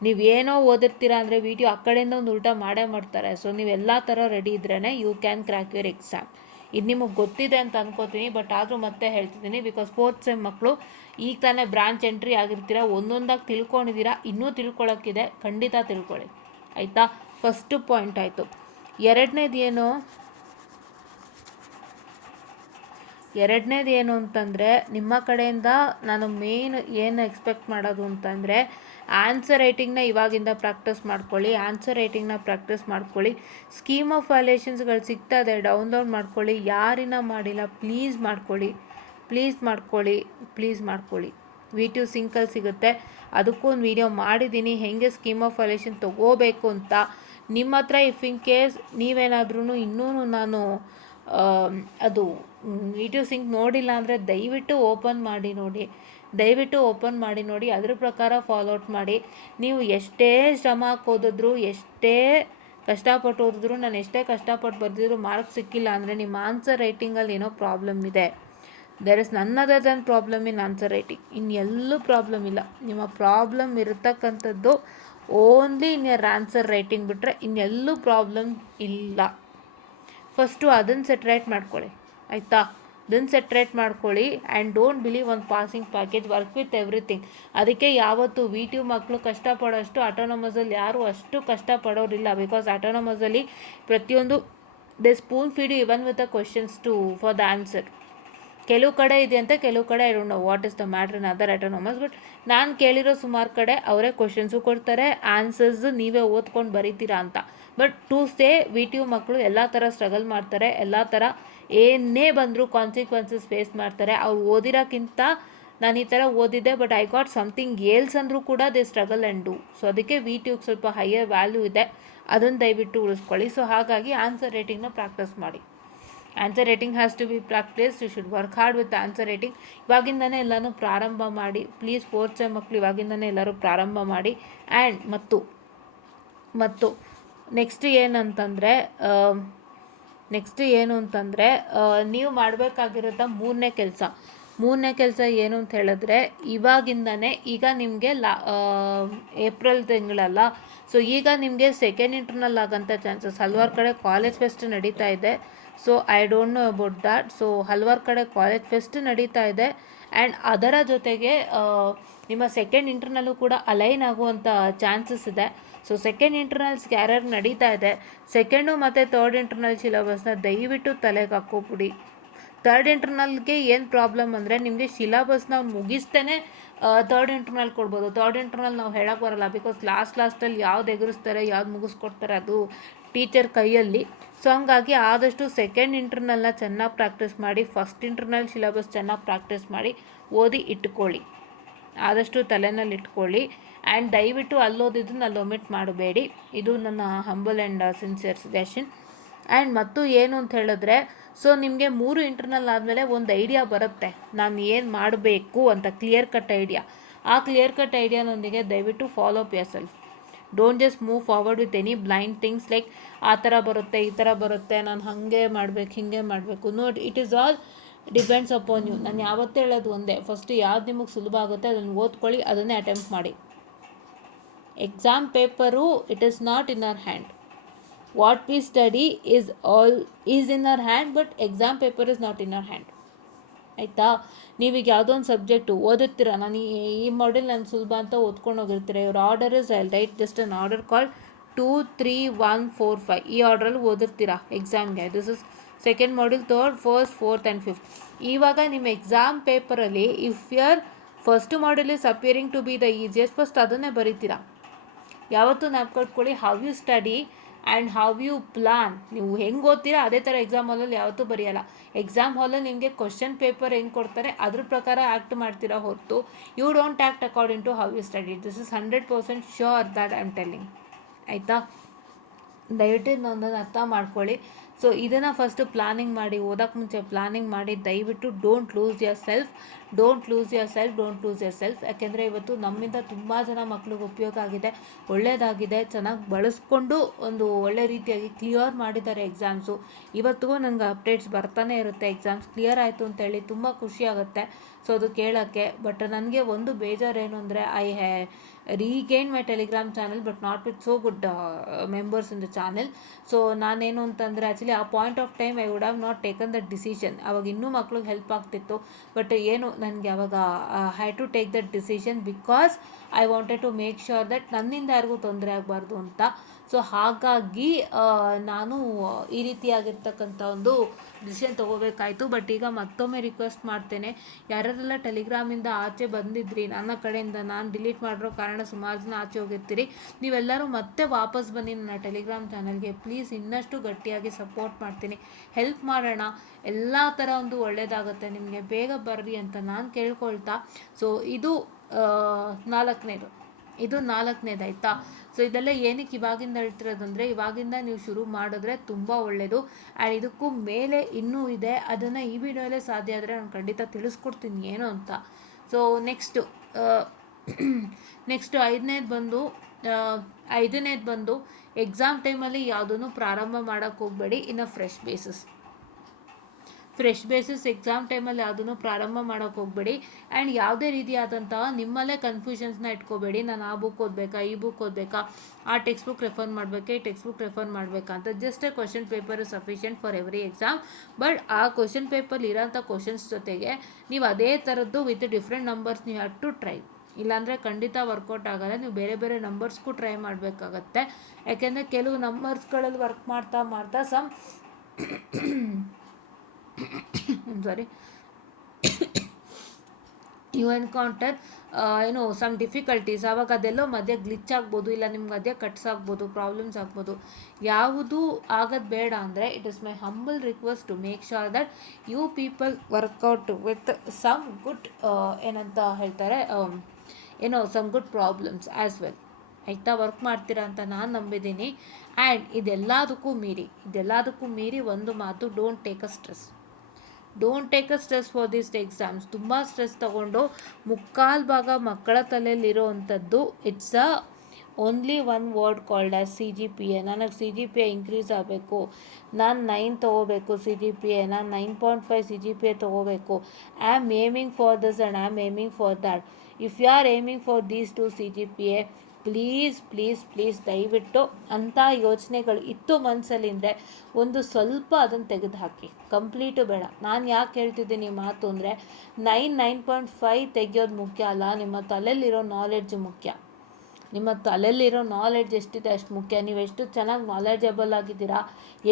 ನೀವೇನೋ ಓದಿರ್ತೀರಾ ಅಂದರೆ VTU ಆ ಕಡೆಯಿಂದ ಒಂದು ಉಲ್ಟಾ ಮಾಡೇ ಮಾಡ್ತಾರೆ. ಸೊ ನೀವೆಲ್ಲ ಥರ ರೆಡಿ ಇದ್ರೇ you can crack your exam. ಇದು ನಿಮಗೆ ಗೊತ್ತಿದೆ ಅಂತ ಅನ್ಕೋತೀನಿ, ಬಟ್ ಆದರೂ ಮತ್ತೆ ಹೇಳ್ತಿದ್ದೀನಿ ಬಿಕಾಸ್ 4th ಸೆಮ್ ಮಕ್ಕಳು ಈಗ ತಾನೇ ಬ್ರಾಂಚ್ ಎಂಟ್ರಿ ಆಗಿರ್ತೀರ, ಒಂದೊಂದಾಗಿ ತಿಳ್ಕೊಂಡಿದ್ದೀರಾ, ಇನ್ನೂ ತಿಳ್ಕೊಳ್ಳೋಕ್ಕಿದೆ, ಖಂಡಿತ ತಿಳ್ಕೊಳ್ಳಿ. ಆಯಿತಾ? ಫಸ್ಟು ಪಾಯಿಂಟ್ ಆಯಿತು. ಎರಡನೇದು ಏನು ಅಂತಂದರೆ ನಿಮ್ಮ ಕಡೆಯಿಂದ ನಾನು ಮೇನ್ ಏನು ಎಕ್ಸ್ಪೆಕ್ಟ್ ಮಾಡೋದು ಅಂತಂದರೆ ಆನ್ಸರ್ ರೈಟಿಂಗ್ನ ಇವಾಗಿಂದ ಪ್ರಾಕ್ಟೀಸ್ ಮಾಡ್ಕೊಳ್ಳಿ. ಸ್ಕೀಮ್ ಆಫ್ ವ್ಯಾಲ್ಯೂಷನ್ಸ್ಗಳು ಸಿಗ್ತದೆ, ಡೌನ್ಲೋಡ್ ಮಾಡ್ಕೊಳ್ಳಿ. ಯಾರಿನ ಮಾಡಿಲ್ಲ ಪ್ಲೀಸ್ ಮಾಡ್ಕೊಳ್ಳಿ. VTU ಸಿಂಕಲ್ಲಿ ಸಿಗುತ್ತೆ, ಅದಕ್ಕೂ ಒಂದು ವೀಡಿಯೋ ಮಾಡಿದ್ದೀನಿ ಹೆಂಗೆ ಸ್ಕೀಮ್ ಆಫ್ ವ್ಯಾಲ್ಯೂಷನ್ ತೊಗೋಬೇಕು ಅಂತ. ನಿಮ್ಮ ಹತ್ರ ಇಫ್ ಇನ್ ಕೇಸ್ ನೀವೇನಾದ್ರೂ ಇನ್ನೂ ನಾನು ಅದು VTU ಸಿಂಕ್ ನೋಡಿಲ್ಲ ಅಂದರೆ ದಯವಿಟ್ಟು ಓಪನ್ ಮಾಡಿ ನೋಡಿ, ಅದ್ರ ಪ್ರಕಾರ ಫಾಲೋಔಟ್ ಮಾಡಿ. ನೀವು ಎಷ್ಟೇ ಶ್ರಮ ಹಾಕೋದಿದ್ರು, ಎಷ್ಟೇ ಕಷ್ಟಪಟ್ಟು ಓದಿದ್ರು, ನಾನು ಎಷ್ಟೇ ಕಷ್ಟಪಟ್ಟು ಬರೆದಿದ್ರು ಮಾರ್ಕ್ಸ್ ಸಿಕ್ಕಿಲ್ಲ ಅಂದರೆ ನಿಮ್ಮ ಆನ್ಸರ್ ರೈಟಿಂಗಲ್ಲಿ ಏನೋ ಪ್ರಾಬ್ಲಮ್ ಇದೆ. There is none other than problem in answer writing. ಇನ್ನೆಲ್ಲೂ ಪ್ರಾಬ್ಲಮ್ ಇಲ್ಲ. ನಿಮ್ಮ ಪ್ರಾಬ್ಲಮ್ ಇರತಕ್ಕಂಥದ್ದು only in your answer writing ಬಿಟ್ಟರೆ ಇನ್ನೆಲ್ಲೂ ಪ್ರಾಬ್ಲಮ್ ಇಲ್ಲ. ಫಸ್ಟು ಅದನ್ನು ಸೆಟ್ರೇಟ್ ಮಾಡ್ಕೊಳ್ಳಿ. ಆಯಿತಾ? And don't believe on passing package, work with everything. ಅದಕ್ಕೆ ಯಾವತ್ತು VTU ಮಕ್ಕಳು ಕಷ್ಟಪಡೋಷ್ಟು ಆಟೋನಮಸಲ್ಲಿ ಯಾರೂ ಅಷ್ಟು ಕಷ್ಟಪಡೋರಿಲ್ಲ. ಬಿಕಾಸ್ ಆಟೋನಮಸಲ್ಲಿ ಪ್ರತಿಯೊಂದು they spoon feed even with the questions for the answer. ಕೆಲವು ಕಡೆ ಇದೆಯಂತೆ, ಕೆಲವು ಕಡೆ I don't know what is the matter in other autonomous. But ನಾನು ಕೇಳಿರೋ ಸುಮಾರು ಕಡೆ ಅವರೇ ಕ್ವಶನ್ಸು ಕೊಡ್ತಾರೆ, ಆನ್ಸರ್ಸ್ ನೀವೇ ಓದ್ಕೊಂಡು ಬರೀತೀರಾ ಅಂತ. ಬಟ್ ಟು ಸೇ VTU ಮಕ್ಕಳು ಎಲ್ಲ ಥರ ಸ್ಟ್ರಗಲ್ ಮಾಡ್ತಾರೆ, ಎಲ್ಲ ಥರ ಏನೇ ಬಂದರೂ ಕಾನ್ಸಿಕ್ವೆನ್ಸಸ್ ಫೇಸ್ ಮಾಡ್ತಾರೆ. ಅವ್ರು ಓದಿರೋಕ್ಕಿಂತ ನಾನು ಈ ಥರ ಓದಿದ್ದೆ but I got something else ಅಂದರೂ ಕೂಡ they struggle and do. So ಅದಕ್ಕೆ VTUಗೆ ಸ್ವಲ್ಪ ಹೈಯರ್ ವ್ಯಾಲ್ಯೂ ಇದೆ, ಅದನ್ನು ದಯವಿಟ್ಟು ಉಳಿಸ್ಕೊಳ್ಳಿ. ಸೊ ಹಾಗಾಗಿ ಆನ್ಸರ್ ರೈಟಿಂಗ್ನ ಪ್ರಾಕ್ಟೀಸ್ ಮಾಡಿ. Answer writing has to be practice. You should work hard with answer writing. ಇವಾಗಿಂದನೇ ಎಲ್ಲನೂ ಪ್ರಾರಂಭ ಮಾಡಿ ಪ್ಲೀಸ್. 4th ಸೆಮ್ ಮಕ್ಕಳು ಇವಾಗಿಂದನೇ ಎಲ್ಲರೂ ಪ್ರಾರಂಭ ಮಾಡಿ. ಆ್ಯಂಡ್ ಮತ್ತು ನೆಕ್ಸ್ಟ್ ಏನು ಅಂತಂದರೆ ನೀವು ಮಾಡಬೇಕಾಗಿರೋದ ಮೂರನೇ ಕೆಲಸ ಏನು ಅಂತ ಹೇಳಿದ್ರೆ ಇವಾಗಿಂದನೇ, ಈಗ ನಿಮಗೆ ಏಪ್ರಿಲ್ ತಿಂಗಳಲ್ಲ, ಸೊ ಈಗ ನಿಮಗೆ ಸೆಕೆಂಡ್ ಇಂಟರ್ನಲ್ ಆಗೋಂಥ ಚಾನ್ಸಸ್. ಹಲವಾರು ಕಡೆ ಕಾಲೇಜ್ ಫೆಸ್ಟ್ ನಡೀತಾ ಇದೆ. So I don't know about that. So ಹಲವಾರು ಕಡೆ ಕಾಲೇಜ್ ಫೆಸ್ಟ್ ನಡೀತಾ ಇದೆ. ಆ್ಯಂಡ್ ಅದರ ಜೊತೆಗೆ ನಿಮ್ಮ ಸೆಕೆಂಡ್ ಇಂಟರ್ನಲ್ಲೂ ಕೂಡ ಅಲೈನ್ ಆಗುವಂಥ ಚಾನ್ಸಸ್ ಇದೆ. ಸೊ ಸೆಕೆಂಡ್ ಇಂಟರ್ನಲ್ಸ್ಗೆ ಯಾರ್ಯಾರು ನಡೀತಾ ಇದೆ, ಸೆಕೆಂಡು ಮತ್ತು ಥರ್ಡ್ ಇಂಟರ್ನಲ್ ಸಿಲಬಸ್ನ ದಯವಿಟ್ಟು ತಲೆಗೆ ಹಾಕೋಬಿಡಿ. ಥರ್ಡ್ ಇಂಟರ್ನಲ್ಗೆ ಏನು ಪ್ರಾಬ್ಲಮ್ ಅಂದರೆ ನಿಮಗೆ ಸಿಲಬಸ್ನ ಮುಗಿಸ್ತೇನೆ ಥರ್ಡ್ ಇಂಟರ್ನಲ್ ಕೊಡ್ಬೋದು. ಥರ್ಡ್ ಇಂಟರ್ನಲ್ ನಾವು ಹೇಳೋಕ್ಕೆ ಬರೋಲ್ಲ, ಬಿಕಾಸ್ ಲಾಸ್ಟಲ್ಲಿ ಯಾವ್ದು ಎದುರಿಸ್ತಾರೆ, ಯಾವ್ದು ಮುಗಿಸ್ಕೊಡ್ತಾರೆ ಅದು ಟೀಚರ್ ಕೈಯಲ್ಲಿ. ಸೊ ಹಂಗಾಗಿ ಆದಷ್ಟು ಸೆಕೆಂಡ್ ಇಂಟರ್ನಲ್ನ ಚೆನ್ನಾಗಿ ಪ್ರಾಕ್ಟೀಸ್ ಮಾಡಿ, ಫಸ್ಟ್ ಇಂಟರ್ನಲ್ ಸಿಲಬಸ್ ಚೆನ್ನಾಗಿ ಪ್ರಾಕ್ಟೀಸ್ ಮಾಡಿ ಓದಿ ಇಟ್ಕೊಳ್ಳಿ, ಆದಷ್ಟು ತಲೆನಲ್ಲಿ ಇಟ್ಕೊಳ್ಳಿ. ಆ್ಯಂಡ್ ದಯವಿಟ್ಟು ಅಲ್ಲೋದಿದ್ದನ್ನು ಅಲ್ಲಿ ಒಮಿಟ್ ಮಾಡಬೇಡಿ. ಇದು ನನ್ನ humble and sincere suggestion. And ಮತ್ತು ಏನು ಅಂತ ಹೇಳಿದ್ರೆ, ಸೊ ನಿಮಗೆ 3 ಇಂಟರ್ನಲ್ ಆದಮೇಲೆ ಒಂದು ಐಡಿಯಾ ಬರುತ್ತೆ ನಾನು ಏನು ಮಾಡಬೇಕು ಅಂತ, ಕ್ಲಿಯರ್ ಕಟ್ ಐಡಿಯಾ. ಆ ಕ್ಲಿಯರ್ ಕಟ್ ಐಡಿಯಾನೊಂದಿಗೆ ದಯವಿಟ್ಟು follow up your self. Don't just move forward with any blind things like ಆ ಥರ ಬರುತ್ತೆ ಈ ಥರ ಬರುತ್ತೆ ನಾನು ಹಾಗೆ ಮಾಡಬೇಕು ಹಿಂಗೆ ಮಾಡಬೇಕು. ನೋಡಿ, it is all depends upon you. ನಾನು ಯಾವತ್ತೂ ಹೇಳೋದು ಒಂದೇ, ಫಸ್ಟು ಯಾವ್ದು ನಿಮಗೆ ಸುಲಭ ಆಗುತ್ತೆ ಅದನ್ನು ಓದ್ಕೊಳ್ಳಿ, ಅದನ್ನೇ ಅಟೆಂಪ್ಟ್ ಮಾಡಿ. Exam paper it is not in our hand. What we study is in our hand, but exam paper is not in our hand. ಆಯಿತಾ? ನೀವೀಗ ಯಾವುದೋ ಒಂದು ಸಬ್ಜೆಕ್ಟು ಓದುತ್ತೀರ, ನಾನು ಈ ಮಾಡೆಲ್ ನಾನು ಸುಲಭ ಅಂತ ಓದ್ಕೊಂಡು ಹೋಗಿರ್ತೀರ. ಇವ್ರ order is I write just an order call 2 3 1 4 5 ಈ ಆರ್ಡ್ರಲ್ಲಿ ಓದಿರ್ತೀರ ಎಕ್ಸಾಮ್ಗೆ. This is second module, third, first, fourth and fifth. ಇವಾಗ ನಿಮ್ಮ ಎಕ್ಸಾಮ್ ಪೇಪರಲ್ಲಿ if your first module is appearing to be the easiest, first ಅದನ್ನೇ ಬರೀತೀರಾ. ಯಾವತ್ತೂ ನೆನ್ಪಿಟ್ಕೊಳ್ಳಿ, how you study and how you plan. ನೀವು ಹೆಂಗೆ ಓದ್ತೀರಾ ಅದೇ ಥರ ಎಕ್ಸಾಮ್ ಹಾಲಲ್ಲಿ ಯಾವತ್ತೂ ಬರೆಯಲ್ಲ. ಎಕ್ಸಾಮ್ ಹಾಲಲ್ಲಿ ನಿಮಗೆ ಕ್ವಶನ್ ಪೇಪರ್ ಹೆಂಗೆ ಕೊಡ್ತಾರೆ ಅದ್ರ ಪ್ರಕಾರ ಆ್ಯಕ್ಟ್ ಮಾಡ್ತೀರಾ ಹೊರತು you don't act according to how you study. This is 100% sure that I am telling. ಆಯಿತಾ? ದಯವಿಟ್ಟು ಒಂದೊಂದು ಅರ್ಥ ಮಾಡ್ಕೊಳ್ಳಿ. ಸೊ ಇದನ್ನು ಫಸ್ಟು ಪ್ಲಾನಿಂಗ್ ಮಾಡಿ, ಓದೋಕ್ಕೆ ಮುಂಚೆ ಪ್ಲಾನಿಂಗ್ ಮಾಡಿ. ದಯವಿಟ್ಟು ಡೋಂಟ್ ಲೂಸ್ ಯುವರ್ ಸೆಲ್ಫ್. ಯಾಕೆಂದರೆ ಇವತ್ತು ನಮ್ಮಿಂದ ತುಂಬ ಜನ ಮಕ್ಳಿಗೆ ಉಪಯೋಗ ಆಗಿದೆ, ಒಳ್ಳೆಯದಾಗಿದೆ, ಚೆನ್ನಾಗಿ ಬಳಸ್ಕೊಂಡು ಒಂದು ಒಳ್ಳೆ ರೀತಿಯಾಗಿ ಕ್ಲಿಯರ್ ಮಾಡಿದ್ದಾರೆ ಎಕ್ಸಾಮ್ಸು. ಇವತ್ತಿಗೂ ನನಗೆ ಅಪ್ಡೇಟ್ಸ್ ಬರ್ತಾನೆ ಇರುತ್ತೆ, ಎಕ್ಸಾಮ್ಸ್ ಕ್ಲಿಯರ್ ಆಯಿತು ಅಂತೇಳಿ ತುಂಬ ಖುಷಿ ಆಗುತ್ತೆ ಸೊ ಅದು ಕೇಳೋಕ್ಕೆ. ಬಟ್ ನನಗೆ ಒಂದು ಬೇಜಾರೇನು ಅಂದರೆ I regained my Telegram channel but not with so good members in the channel. So ನಾನೇನು ಅಂತಂದರೆ ಆ್ಯಕ್ಚುಲಿ ಆ point of time I would have not taken that decision. ಅವಾಗ ಇನ್ನೂ ಮಕ್ಳಿಗೆ ಹೆಲ್ಪ್ ಆಗ್ತಿತ್ತು. ಬಟ್ ಏನು ನನಗೆ ಅವಾಗ had to take that decision because I wanted to make sure that ನನ್ನಿಂದ ಯಾರಿಗೂ ತೊಂದರೆ ಆಗಬಾರ್ದು ಅಂತ. ಸೊ ಹಾಗಾಗಿ ನಾನು ಈ ರೀತಿಯಾಗಿರ್ತಕ್ಕಂಥ ಒಂದು ಡಿಸಿಷನ್ ತೊಗೋಬೇಕಾಯಿತು. ಬಟ್ ಈಗ ಮತ್ತೊಮ್ಮೆ ರಿಕ್ವೆಸ್ಟ್ ಮಾಡ್ತೇನೆ, ಯಾರೆಲ್ಲ ಟೆಲಿಗ್ರಾಮಿಂದ ಆಚೆ ಬಂದಿದ್ರಿ ನನ್ನ ಕಡೆಯಿಂದ, ನಾನು ಡಿಲೀಟ್ ಮಾಡಿರೋ ಕಾರಣ ಸುಮಾರು ಜನ ಆಚೆ ಹೋಗಿರ್ತೀರಿ, ನೀವೆಲ್ಲರೂ ಮತ್ತೆ ವಾಪಸ್ ಬನ್ನಿ ನನ್ನ ಟೆಲಿಗ್ರಾಮ್ ಚಾನಲ್ಗೆ ಪ್ಲೀಸ್. ಇನ್ನಷ್ಟು ಗಟ್ಟಿಯಾಗಿ ಸಪೋರ್ಟ್ ಮಾಡ್ತೀನಿ, ಹೆಲ್ಪ್ ಮಾಡೋಣ, ಎಲ್ಲ ಥರ ಒಂದು ಒಳ್ಳೆಯದಾಗುತ್ತೆ ನಿಮಗೆ, ಬೇಗ ಬರ್ರಿ ಅಂತ ನಾನು ಕೇಳ್ಕೊಳ್ತಾ. ಸೊ ಇದು ನಾಲ್ಕನೇದು ಆಯಿತಾ? ಸೊ ಇದೆಲ್ಲ ಏನಕ್ಕೆ ಇವಾಗಿಂದ ಹೇಳ್ತಿರೋದಂದರೆ, ಇವಾಗಿಂದ ನೀವು ಶುರು ಮಾಡಿದ್ರೆ ತುಂಬ ಒಳ್ಳೆಯದು. ಆ್ಯಂಡ್ ಇದಕ್ಕೂ ಮೇಲೆ ಇನ್ನೂ ಇದೆ, ಅದನ್ನು ಈ ವಿಡಿಯೋಲ್ಲೇ ಸಾಧ್ಯ ಆದರೆ ನಾನು ಖಂಡಿತ ತಿಳಿಸ್ಕೊಡ್ತೀನಿ ಏನು ಅಂತ. ಸೊ ನೆಕ್ಸ್ಟು ಐದನೇದು ಬಂದು ಎಕ್ಸಾಮ್ ಟೈಮಲ್ಲಿ ಯಾವುದನ್ನು ಪ್ರಾರಂಭ ಮಾಡೋಕ್ಕೆ ಹೋಗಬೇಡಿ ಇನ್ ಅ ಫ್ರೆಶ್ ಬೇಸಿಸ್. ಎಕ್ಸಾಮ್ ಟೈಮಲ್ಲಿ ಯಾವುದನ್ನು ಪ್ರಾರಂಭ ಮಾಡೋಕ್ಕೆ ಹೋಗಬೇಡಿ. ಆ್ಯಂಡ್ ಯಾವುದೇ ರೀತಿಯಾದಂತಹ ನಿಮ್ಮಲ್ಲೇ ಕನ್ಫ್ಯೂಷನ್ಸ್ನ ಇಟ್ಕೋಬೇಡಿ. ನಾನು ಆ ಬುಕ್ ಓದಬೇಕಾ, ಈ ಬುಕ್ ಓದಬೇಕಾ, ಆ ಟೆಕ್ಸ್ಟ್ ಬುಕ್ ರೆಫರ್ ಮಾಡಬೇಕಾ, ಈ ಟೆಕ್ಸ್ಟ್ ಬುಕ್ ರೆಫರ್ ಮಾಡಬೇಕಾ ಅಂತ. Just A question paper is sufficient for every exam. But ಆ ಕ್ವಶನ್ ಪೇಪರ್ ಇರೋಂಥ ಕ್ವಶನ್ಸ್ ಜೊತೆಗೆ ನೀವು ಅದೇ ಥರದ್ದು ವಿತ್ ಡಿಫ್ರೆಂಟ್ ನಂಬರ್ಸ್ ನೀವು ಹ್ಯಾವ್ ಟು ಟ್ರೈ. ಇಲ್ಲಾಂದರೆ ಖಂಡಿತ ವರ್ಕೌಟ್ ಆಗೋಲ್ಲ. ನೀವು ಬೇರೆ ಬೇರೆ ನಂಬರ್ಸ್ಗೂ ಟ್ರೈ ಮಾಡಬೇಕಾಗತ್ತೆ. ಯಾಕೆಂದರೆ ಕೆಲವು ನಂಬರ್ಸ್ಗಳಲ್ಲಿ ವರ್ಕ್ ಮಾಡ್ತಾ some you encounter some difficulties. ಆವಾಗ ಅದೆಲ್ಲೋ ಮಧ್ಯೆ ಗ್ಲಿಚ್ ಆಗ್ಬೋದು, ಇಲ್ಲ ನಿಮ್ಗೆ ಅದೇ ಕಟ್ಸ್ ಆಗ್ಬೋದು, ಪ್ರಾಬ್ಲಮ್ಸ್ ಆಗ್ಬೋದು. ಯಾವುದು ಆಗೋದು ಬೇಡ ಅಂದರೆ it is my humble request to make sure that you people work out with some good ಏನಂತ ಹೇಳ್ತಾರೆ some good problems as well. ಆಯಿತಾ? ವರ್ಕ್ ಮಾಡ್ತೀರಾ ಅಂತ ನಾನು ನಂಬಿದ್ದೀನಿ. ಆ್ಯಂಡ್ ಇದೆಲ್ಲದಕ್ಕೂ ಮೀರಿ ಒಂದು ಮಾತು, don't take a stress for this exams. ತುಂಬ ಸ್ಟ್ರೆಸ್ ತೊಗೊಂಡು ಮುಕ್ಕಾಲು ಭಾಗ ಮಕ್ಕಳ ತಲೆಯಲ್ಲಿರೋ ಅಂಥದ್ದು it's only one word called as CGPA. ನನಗೆ CGPA ಇನ್ಕ್ರೀಸ್ ಆಗಬೇಕು, ನಾನು 9 ತೊಗೋಬೇಕು, ನಾನು 9.5 CGPA ತೊಗೋಬೇಕು, I am aiming for this and I am aiming for that. If you are aiming for these 2 CGPA, please ದಯವಿಟ್ಟು ಅಂಥ ಯೋಚನೆಗಳು ಇತ್ತು ಮನಸ್ಸಲ್ಲಿಂದರೆ ಒಂದು ಸ್ವಲ್ಪ ಅದನ್ನು ತೆಗೆದುಹಾಕಿ, ಕಂಪ್ಲೀಟು ಬೇಡ. ನಾನು ಯಾಕೆ ಹೇಳ್ತಿದ್ದೀನಿ ಮಾತು ಅಂದರೆ 9.5 ತೆಗೆಯೋದು ಮುಖ್ಯ ಅಲ್ಲ, ನಿಮ್ಮ ತಲೆಯಲ್ಲಿರೋ ನಾಲೆಡ್ಜ್ ಮುಖ್ಯ. ನಿಮ್ಮ ತಲೆಯಲ್ಲಿರೋ ನಾಲೆಡ್ಜ್ ಎಷ್ಟಿದೆ ಅಷ್ಟು ಮುಖ್ಯ. ನೀವು ಎಷ್ಟು ಚೆನ್ನಾಗಿ ನಾಲೆಡ್ಜಬಲ್ ಆಗಿದ್ದೀರಾ,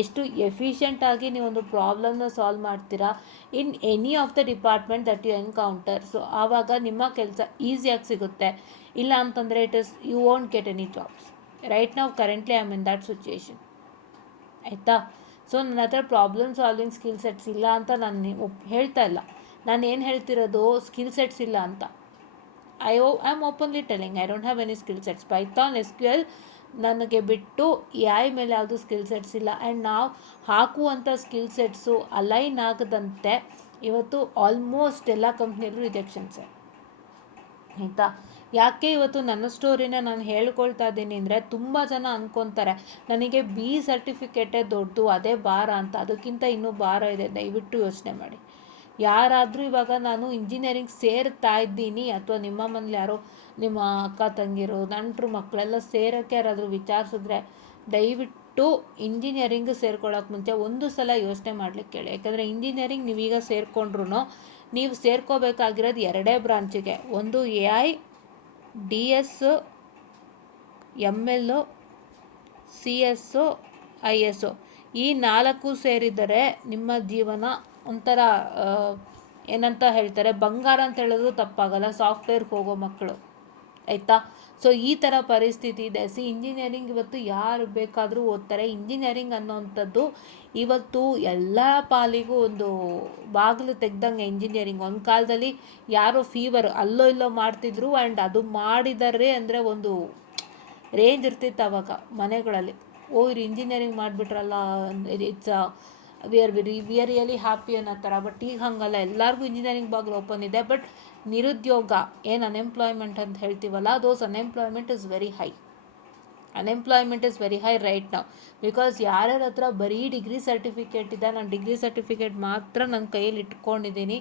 ಎಷ್ಟು ಎಫಿಷಿಯೆಂಟಾಗಿ ನೀವೊಂದು ಪ್ರಾಬ್ಲಮ್ನ ಸಾಲ್ವ್ ಮಾಡ್ತೀರಾ in any of the department that you encounter. So ಆವಾಗ ನಿಮ್ಮ ಕೆಲಸ ಈಸಿಯಾಗಿ ಸಿಗುತ್ತೆ. ಇಲ್ಲ ಅಂತಂದರೆ you won't get any jobs. Right ನಾವು currently I am in that situation. ಆಯಿತಾ? ಸೊ ನನ್ನ ಹತ್ರ ಪ್ರಾಬ್ಲಮ್ ಸಾಲ್ವಿಂಗ್ ಸ್ಕಿಲ್ ಸೆಟ್ಸ್ ಇಲ್ಲ ಅಂತ ನಾನು ಹೇಳ್ತಾ ಇಲ್ಲ. ನಾನು ಏನು ಹೇಳ್ತಿರೋದು, ಸ್ಕಿಲ್ ಸೆಟ್ಸ್ ಇಲ್ಲ ಅಂತ. I am openly telling I don't have any skill sets. Python, SQL ನನಗೆ ಬಿಟ್ಟು AI ಮೇಲೆ ಯಾವುದು ಸ್ಕಿಲ್ ಸೆಟ್ಸ್ ಇಲ್ಲ. ಆ್ಯಂಡ್ ನಾವು ಹಾಕುವಂಥ ಸ್ಕಿಲ್ ಸೆಟ್ಸು ಅಲೈನ್ ಆಗದಂತೆ ಇವತ್ತು ಆಲ್ಮೋಸ್ಟ್ ಎಲ್ಲ ಕಂಪ್ನಿಯಲ್ಲೂ ರಿಜೆಕ್ಷನ್ಸೇ. ಆಯಿತಾ? ಯಾಕೆ ಇವತ್ತು ನನ್ನ ಸ್ಟೋರಿನ ನಾನು ಹೇಳ್ಕೊಳ್ತಾ ಇದ್ದೀನಿ ಅಂದರೆ, ತುಂಬ ಜನ ಅಂದ್ಕೊತಾರೆ ನನಗೆ ಬಿ ಸರ್ಟಿಫಿಕೇಟೇ ದೊಡ್ಡದು, ಅದೇ ಭಾರ ಅಂತ. ಅದಕ್ಕಿಂತ ಇನ್ನೂ ಭಾರ ಇದೆ. ದಯವಿಟ್ಟು ಯೋಚನೆ ಮಾಡಿ. ಯಾರಾದರೂ ಇವಾಗ ನಾನು ಇಂಜಿನಿಯರಿಂಗ್ ಸೇರ್ತಾ ಇದ್ದೀನಿ, ಅಥವಾ ನಿಮ್ಮ ಮನೇಲಿ ಯಾರೋ ನಿಮ್ಮ ಅಕ್ಕ ತಂಗಿರು ನೆಂಟರು ಮಕ್ಕಳೆಲ್ಲ ಸೇರೋಕ್ಕೆ ಯಾರಾದರೂ ವಿಚಾರಿಸಿದ್ರೆ, ದಯವಿಟ್ಟು ಇಂಜಿನಿಯರಿಂಗ್ ಸೇರ್ಕೊಳ್ಳೋಕೆ ಮುಂಚೆ ಒಂದು ಸಲ ಯೋಚನೆ ಮಾಡಲಿಕ್ಕೆ ಹೇಳಿ. ಯಾಕಂದರೆ ಇಂಜಿನಿಯರಿಂಗ್ ನೀವೀಗ ಸೇರಿಕೊಂಡ್ರು ನೀವು ಸೇರ್ಕೋಬೇಕಾಗಿರೋದು ಎರಡೇ ಬ್ರಾಂಚಿಗೆ. ಒಂದು AI, DS, ML, CS, IS. ಈ 4 ಸೇರಿದರೆ ನಿಮ್ಮ ಜೀವನ ಒಂಥರ ಏನಂತ ಹೇಳ್ತಾರೆ, ಬಂಗಾರ ಅಂತ ಹೇಳಿದ್ರು ತಪ್ಪಾಗಲ್ಲ, ಸಾಫ್ಟ್ವೇರ್ಗೆ ಹೋಗೋ ಮಕ್ಕಳು, ಆಯಿತಾ. ಸೊ ಈ ಥರ ಪರಿಸ್ಥಿತಿ ಇದೆ. ಇಂಜಿನಿಯರಿಂಗ್ ಇವತ್ತು ಯಾರು ಬೇಕಾದರೂ ಓದ್ತಾರೆ. ಇಂಜಿನಿಯರಿಂಗ್ ಅನ್ನೋವಂಥದ್ದು ಇವತ್ತು ಎಲ್ಲ ಪಾಲಿಗೂ ಒಂದು ಬಾಗಿಲು ತೆಗ್ದಂಗೆ. ಇಂಜಿನಿಯರಿಂಗ್ ಒಂದು ಕಾಲದಲ್ಲಿ ಯಾರೋ ಫೀವರ್ ಅಲ್ಲೋ ಇಲ್ಲೋ ಮಾಡ್ತಿದ್ರು, ಆ್ಯಂಡ್ ಅದು ಮಾಡಿದ್ದಾರೆ ಅಂದರೆ ಒಂದು ರೇಂಜ್ ಇರ್ತಿತ್ತು ಅವಾಗ ಮನೆಗಳಲ್ಲಿ. ಇವ್ರು ಇಂಜಿನಿಯರಿಂಗ್ ಮಾಡಿಬಿಟ್ರಲ್ಲ, it's we are really happy ಅನ್ನೋ ಥರ. ಬಟ್ ಈಗ ಹಾಗಲ್ಲ, ಎಲ್ಲರಿಗೂ ಇಂಜಿನಿಯರಿಂಗ್ ಬಾಗಿಲು ಓಪನ್ ಇದೆ. ಬಟ್ ನಿರುದ್ಯೋಗ, ಏನು ಅನ್ಎಂಪ್ಲಾಯ್ಮೆಂಟ್ ಅಂತ ಹೇಳ್ತೀವಲ್ಲ, those unemployment is very high. Unemployment is very high right ನಾವು. ಬಿಕಾಸ್ ಯಾರ್ಯಾರ ಹತ್ರ ಬರೀ ಡಿಗ್ರಿ ಸರ್ಟಿಫಿಕೇಟ್ ಇದೆ, ನಾನು ಡಿಗ್ರಿ ಸರ್ಟಿಫಿಕೇಟ್ ಮಾತ್ರ ನನ್ನ ಕೈಯಲ್ಲಿ ಇಟ್ಕೊಂಡಿದ್ದೀನಿ,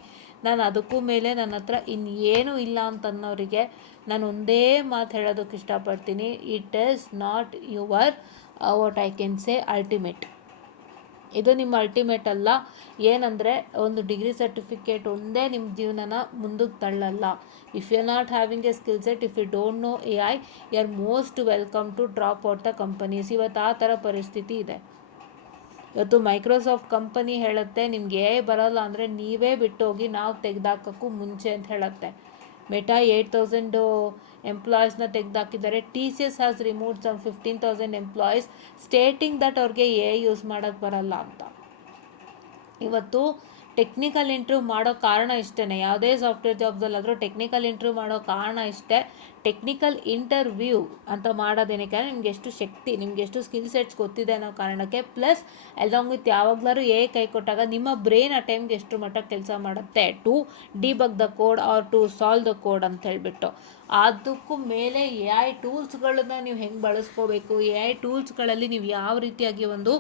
ನಾನು ಅದಕ್ಕೂ ಮೇಲೆ ನನ್ನ ಹತ್ರ ಇನ್ನೇನು ಇಲ್ಲ ಅಂತನ್ನೋರಿಗೆ ನಾನು ಒಂದೇ ಮಾತು ಹೇಳೋದಕ್ಕೆ ಇಷ್ಟಪಡ್ತೀನಿ. It is not your what I can say ultimate. ಇದು ನಿಮ್ಮ ಅಲ್ಟಿಮೇಟ್ ಅಲ್ಲ. ಏನಂದರೆ ಒಂದು ಡಿಗ್ರಿ ಸರ್ಟಿಫಿಕೇಟ್ ಒಂದೇ ನಿಮ್ಮ ಜೀವನನ ಮುಂದಕ್ಕೆ ತಳ್ಳಲ್ಲ. If you are not having a skill set, if you don't know AI, you are most welcome to drop out the companies. ಇವತ್ತು ಆ ಥರ ಪರಿಸ್ಥಿತಿ ಇದೆ. ಇವತ್ತು ಮೈಕ್ರೋಸಾಫ್ಟ್ ಕಂಪನಿ ಹೇಳುತ್ತೆ ನಿಮ್ಗೆ AI ಬರೋಲ್ಲ ಅಂದರೆ ನೀವೇ ಬಿಟ್ಟೋಗಿ, ನಾವು ತೆಗೆದಾಕೋಕ್ಕೂ ಮುಂಚೆ ಅಂತ ಹೇಳುತ್ತೆ. ಮೆಟಾ 8,000 ಎಂಪ್ಲಾಯೀಸ್ನ ತೆಗೆದಾಕಿದ್ದಾರೆ. TCS has removed some 15,000 employees stating that ಅವ್ರಿಗೆ AI ಯೂಸ್ ಮಾಡೋಕ್ಕೆ ಬರಲ್ಲ ಅಂತ. ಇವತ್ತು ಟೆಕ್ನಿಕಲ್ ಇಂಟರ್ವ್ಯೂ ಮಾಡೋ ಕಾರಣ ಇಷ್ಟೇ. ಯಾವುದೇ ಸಾಫ್ಟ್ವೇರ್ ಜಾಬ್ಸಲ್ಲಾದರೂ ಟೆಕ್ನಿಕಲ್ ಇಂಟರ್ವ್ಯೂ ಮಾಡೋ ಕಾರಣ ಇಷ್ಟೇ. ಟೆಕ್ನಿಕಲ್ ಇಂಟರ್ವ್ಯೂ ಅಂತ ಮಾಡೋದೇನಕ್ಕೆ, ನಿಮ್ಗೆ ಎಷ್ಟು ಶಕ್ತಿ, ನಿಮ್ಗೆ ಎಷ್ಟು ಸ್ಕಿಲ್ ಸೆಟ್ಸ್ ಗೊತ್ತಿದೆ ಅನ್ನೋ ಕಾರಣಕ್ಕೆ. ಪ್ಲಸ್ ಅಲಾಂಗ್ ವಿತ್ ಯಾವಾಗಲಾದ್ರು AI ಕೈ ಕೊಟ್ಟಾಗ ನಿಮ್ಮ ಬ್ರೈನ್ ಆ ಟೈಮ್ಗೆ ಎಷ್ಟು ಮಟ್ಟಕ್ಕೆ ಕೆಲಸ ಮಾಡುತ್ತೆ to debug the code or to solve the code ಅಂತ ಹೇಳಿಬಿಟ್ಟು. ಅದಕ್ಕೂ ಮೇಲೆ AI ಟೂಲ್ಸ್ಗಳನ್ನ ನೀವು ಹೆಂಗೆ ಬಳಸ್ಕೋಬೇಕು, AI ಟೂಲ್ಸ್ಗಳಲ್ಲಿ ನೀವು ಯಾವ ರೀತಿಯಾಗಿ ಒಂದು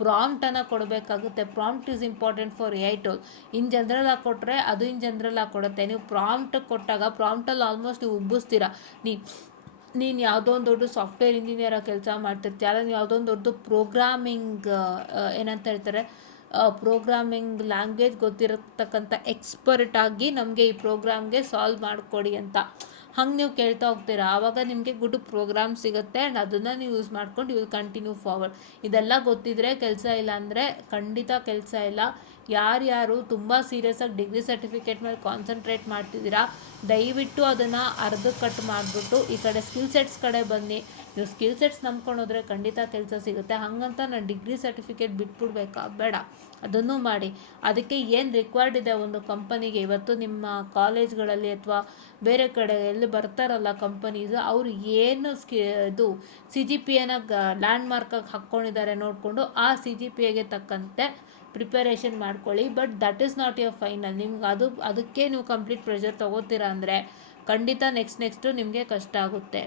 ಪ್ರಾಂಪ್ಟನ್ನು ಕೊಡಬೇಕಾಗುತ್ತೆ. Prompt is important for AI tool. In general ಆಗಿ ಕೊಟ್ಟರೆ ಅದು ಇನ್ ಜನರಲ್ ಆಗಿ ಕೊಡುತ್ತೆ. ನೀವು ಪ್ರಾಂಪ್ಟ್ ಕೊಟ್ಟಾಗ ಪ್ರಾಂಪ್ಟಲ್ಲಿ ಆಲ್ಮೋಸ್ಟ್ ನೀವು ಉಬ್ಬಿಸ್ತೀರ. ನೀನು ಯಾವುದೋ ಒಂದು ದೊಡ್ಡ ಸಾಫ್ಟ್ವೇರ್ ಇಂಜಿನಿಯರಾಗಿ ಕೆಲಸ ಮಾಡ್ತಿರ್ತೀಯ, ಅಲ್ಲ ನೀವು ಯಾವುದೋ ಒಂದು ದೊಡ್ಡ ಪ್ರೋಗ್ರಾಮಿಂಗ್ ಏನಂತ ಹೇಳ್ತಾರೆ, ಪ್ರೋಗ್ರಾಮಿಂಗ್ ಲ್ಯಾಂಗ್ವೇಜ್ ಗೊತ್ತಿರತಕ್ಕಂಥ ಎಕ್ಸ್ಪರ್ಟ್ ಆಗಿ ನಮಗೆ ಈ ಪ್ರೋಗ್ರಾಮ್ಗೆ ಸಾಲ್ವ್ ಮಾಡಿಕೊಡಿ ಅಂತ ಹಂಗೆ ನೀವು ಕೇಳ್ತಾ ಹೋಗ್ತೀರಾ. ಆವಾಗ ನಿಮಗೆ ಗುಡ್ ಪ್ರೋಗ್ರಾಮ್ ಸಿಗುತ್ತೆ, ಆ್ಯಂಡ್ ಅದನ್ನು ನೀವು ಯೂಸ್ ಮಾಡ್ಕೊಂಡು ಯು ವಿಲ್ ಕಂಟಿನ್ಯೂ ಫಾರ್ವರ್ಡ್. ಇದೆಲ್ಲ ಗೊತ್ತಿದ್ದರೆ ಕೆಲಸ ಇಲ್ಲ ಅಂದರೆ ಖಂಡಿತ ಕೆಲಸ ಇಲ್ಲ. ಯಾರ್ಯಾರು ತುಂಬ ಸೀರಿಯಸ್ಸಾಗಿ ಡಿಗ್ರಿ ಸರ್ಟಿಫಿಕೇಟ್ ಮೇಲೆ ಕಾನ್ಸಂಟ್ರೇಟ್ ಮಾಡ್ತಿದ್ದೀರಾ, ದಯವಿಟ್ಟು ಅದನ್ನು ಕಟ್ ಮಾಡಿಬಿಟ್ಟು ಈ ಕಡೆ ಸ್ಕಿಲ್ ಸೆಟ್ಸ್ ಕಡೆ ಬನ್ನಿ. ನೀವು ಸ್ಕಿಲ್ ಸೆಟ್ಸ್ ನಂಬ್ಕೊಂಡೋದ್ರೆ ಖಂಡಿತ ಕೆಲಸ ಸಿಗುತ್ತೆ. ಹಾಗಂತ ನಾನು ಡಿಗ್ರಿ ಸರ್ಟಿಫಿಕೇಟ್ ಬಿಟ್ಬಿಡ್ಬೇಕಾ? ಬೇಡ, ಅದನ್ನು ಮಾಡಿ. ಅದಕ್ಕೆ ಏನು ರಿಕ್ವೈರ್ಡ್ ಇದೆ ಒಂದು ಕಂಪನಿಗೆ, ಇವತ್ತು ನಿಮ್ಮ ಕಾಲೇಜ್ಗಳಲ್ಲಿ ಅಥವಾ ಬೇರೆ ಕಡೆ ಎಲ್ಲಿ ಬರ್ತಾರಲ್ಲ ಕಂಪನೀಸ್, ಅವರು ಏನು ಇದು CGPAನ ಲ್ಯಾಂಡ್ ಮಾರ್ಕಾಗಿ ಹಾಕ್ಕೊಂಡಿದ್ದಾರೆ ನೋಡಿಕೊಂಡು ಆ CGPAಗೆ ತಕ್ಕಂತೆ ಪ್ರಿಪರೇಷನ್ ಮಾಡ್ಕೊಳ್ಳಿ. But that is not your final. ನಿಮ್ಗೆ ಅದಕ್ಕೆ ನೀವು ಕಂಪ್ಲೀಟ್ ಪ್ರೆಷರ್ ತೊಗೋತೀರಾ ಅಂದರೆ ಖಂಡಿತ ನೆಕ್ಸ್ಟು ನಿಮಗೆ ಕಷ್ಟ ಆಗುತ್ತೆ.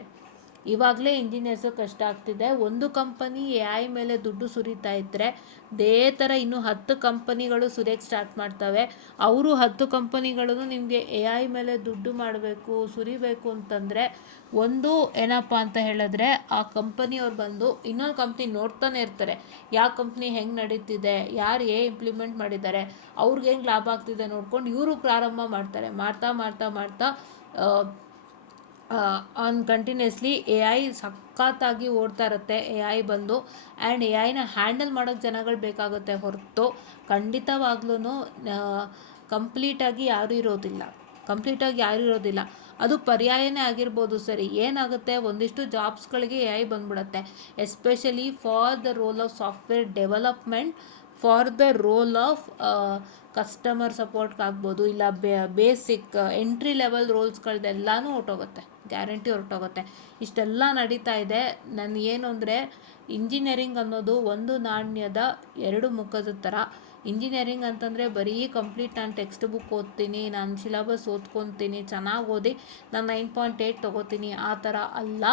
ಇವಾಗಲೇ ಇಂಜಿನಿಯರ್ಸು ಕಷ್ಟ ಆಗ್ತಿದೆ. ಒಂದು ಕಂಪನಿ AI ಮೇಲೆ ದುಡ್ಡು ಸುರಿತಾ ಇದ್ದರೆ ಅದೇ ಥರ ಇನ್ನೂ 10 ಕಂಪನಿಗಳು ಸುರಿಯೋಕ್ಕೆ ಸ್ಟಾರ್ಟ್ ಮಾಡ್ತವೆ. ಅವರು 10 ಕಂಪನಿಗಳು ನಿಮಗೆ AI ಮೇಲೆ ದುಡ್ಡು ಮಾಡಬೇಕು, ಸುರಿಬೇಕು ಅಂತಂದರೆ ಒಂದು ಏನಪ್ಪ ಅಂತ ಹೇಳಿದ್ರೆ, ಆ ಕಂಪನಿಯವ್ರು ಬಂದು ಇನ್ನೊಂದು ಕಂಪ್ನಿ ನೋಡ್ತಾನೆ ಇರ್ತಾರೆ. ಯಾವ ಕಂಪ್ನಿ ಹೆಂಗೆ ನಡೀತಿದೆ, ಯಾರು ಇಂಪ್ಲಿಮೆಂಟ್ ಮಾಡಿದ್ದಾರೆ, ಅವ್ರಿಗೆ ಹೆಂಗೆ ಲಾಭ ಆಗ್ತಿದೆ ನೋಡ್ಕೊಂಡು ಇವರು ಪ್ರಾರಂಭ ಮಾಡ್ತಾರೆ. ಮಾಡ್ತಾ ಕಂಟಿನ್ಯೂಸ್ಲಿ AI ಸಖತ್ತಾಗಿ ಓಡ್ತಾ ಇರುತ್ತೆ. AI ಬಂದು ಆ್ಯಂಡ್ AIನ ಹ್ಯಾಂಡಲ್ ಮಾಡೋಕ್ಕೆ ಜನಗಳು ಬೇಕಾಗುತ್ತೆ ಹೊರತು ಖಂಡಿತವಾಗ್ಲೂ ಕಂಪ್ಲೀಟಾಗಿ ಯಾರೂ ಇರೋದಿಲ್ಲ. ಅದು ಪರ್ಯಾಯನೇ ಆಗಿರ್ಬೋದು. ಸರಿ, ಏನಾಗುತ್ತೆ, ಒಂದಿಷ್ಟು ಜಾಬ್ಸ್ಗಳಿಗೆ AI ಬಂದ್ಬಿಡುತ್ತೆ. Especially for the role of software development, for the role of customer ಸಪೋರ್ಟ್ಗಾಗ್ಬೋದು, ಇಲ್ಲ ಬೇಸಿಕ್ ಎಂಟ್ರಿ ಲೆವೆಲ್ ರೋಲ್ಸ್ಗಳದ್ದೆಲ್ಲನೂ ಗ್ಯಾರಂಟಿ ಹೊರಟೋಗುತ್ತೆ. ಇಷ್ಟೆಲ್ಲ ನಡೀತಾ ಇದೆ. ಏನು ಅಂದರೆ ಇಂಜಿನಿಯರಿಂಗ್ ಅನ್ನೋದು ಒಂದು ನಾಣ್ಯದ 2 ಮುಖದ ಥರ. ಇಂಜಿನಿಯರಿಂಗ್ ಅಂತಂದರೆ ಬರೀ ಕಂಪ್ಲೀಟ್ ನಾನು ಟೆಕ್ಸ್ಟ್ ಬುಕ್ ಓದ್ತೀನಿ, ನಾನು ಸಿಲಬಸ್ ಓದ್ಕೊತೀನಿ, ಚೆನ್ನಾಗಿ ಓದಿ ನಾನು 9.8 ತೊಗೋತೀನಿ ಆ ಥರ ಅಲ್ಲ.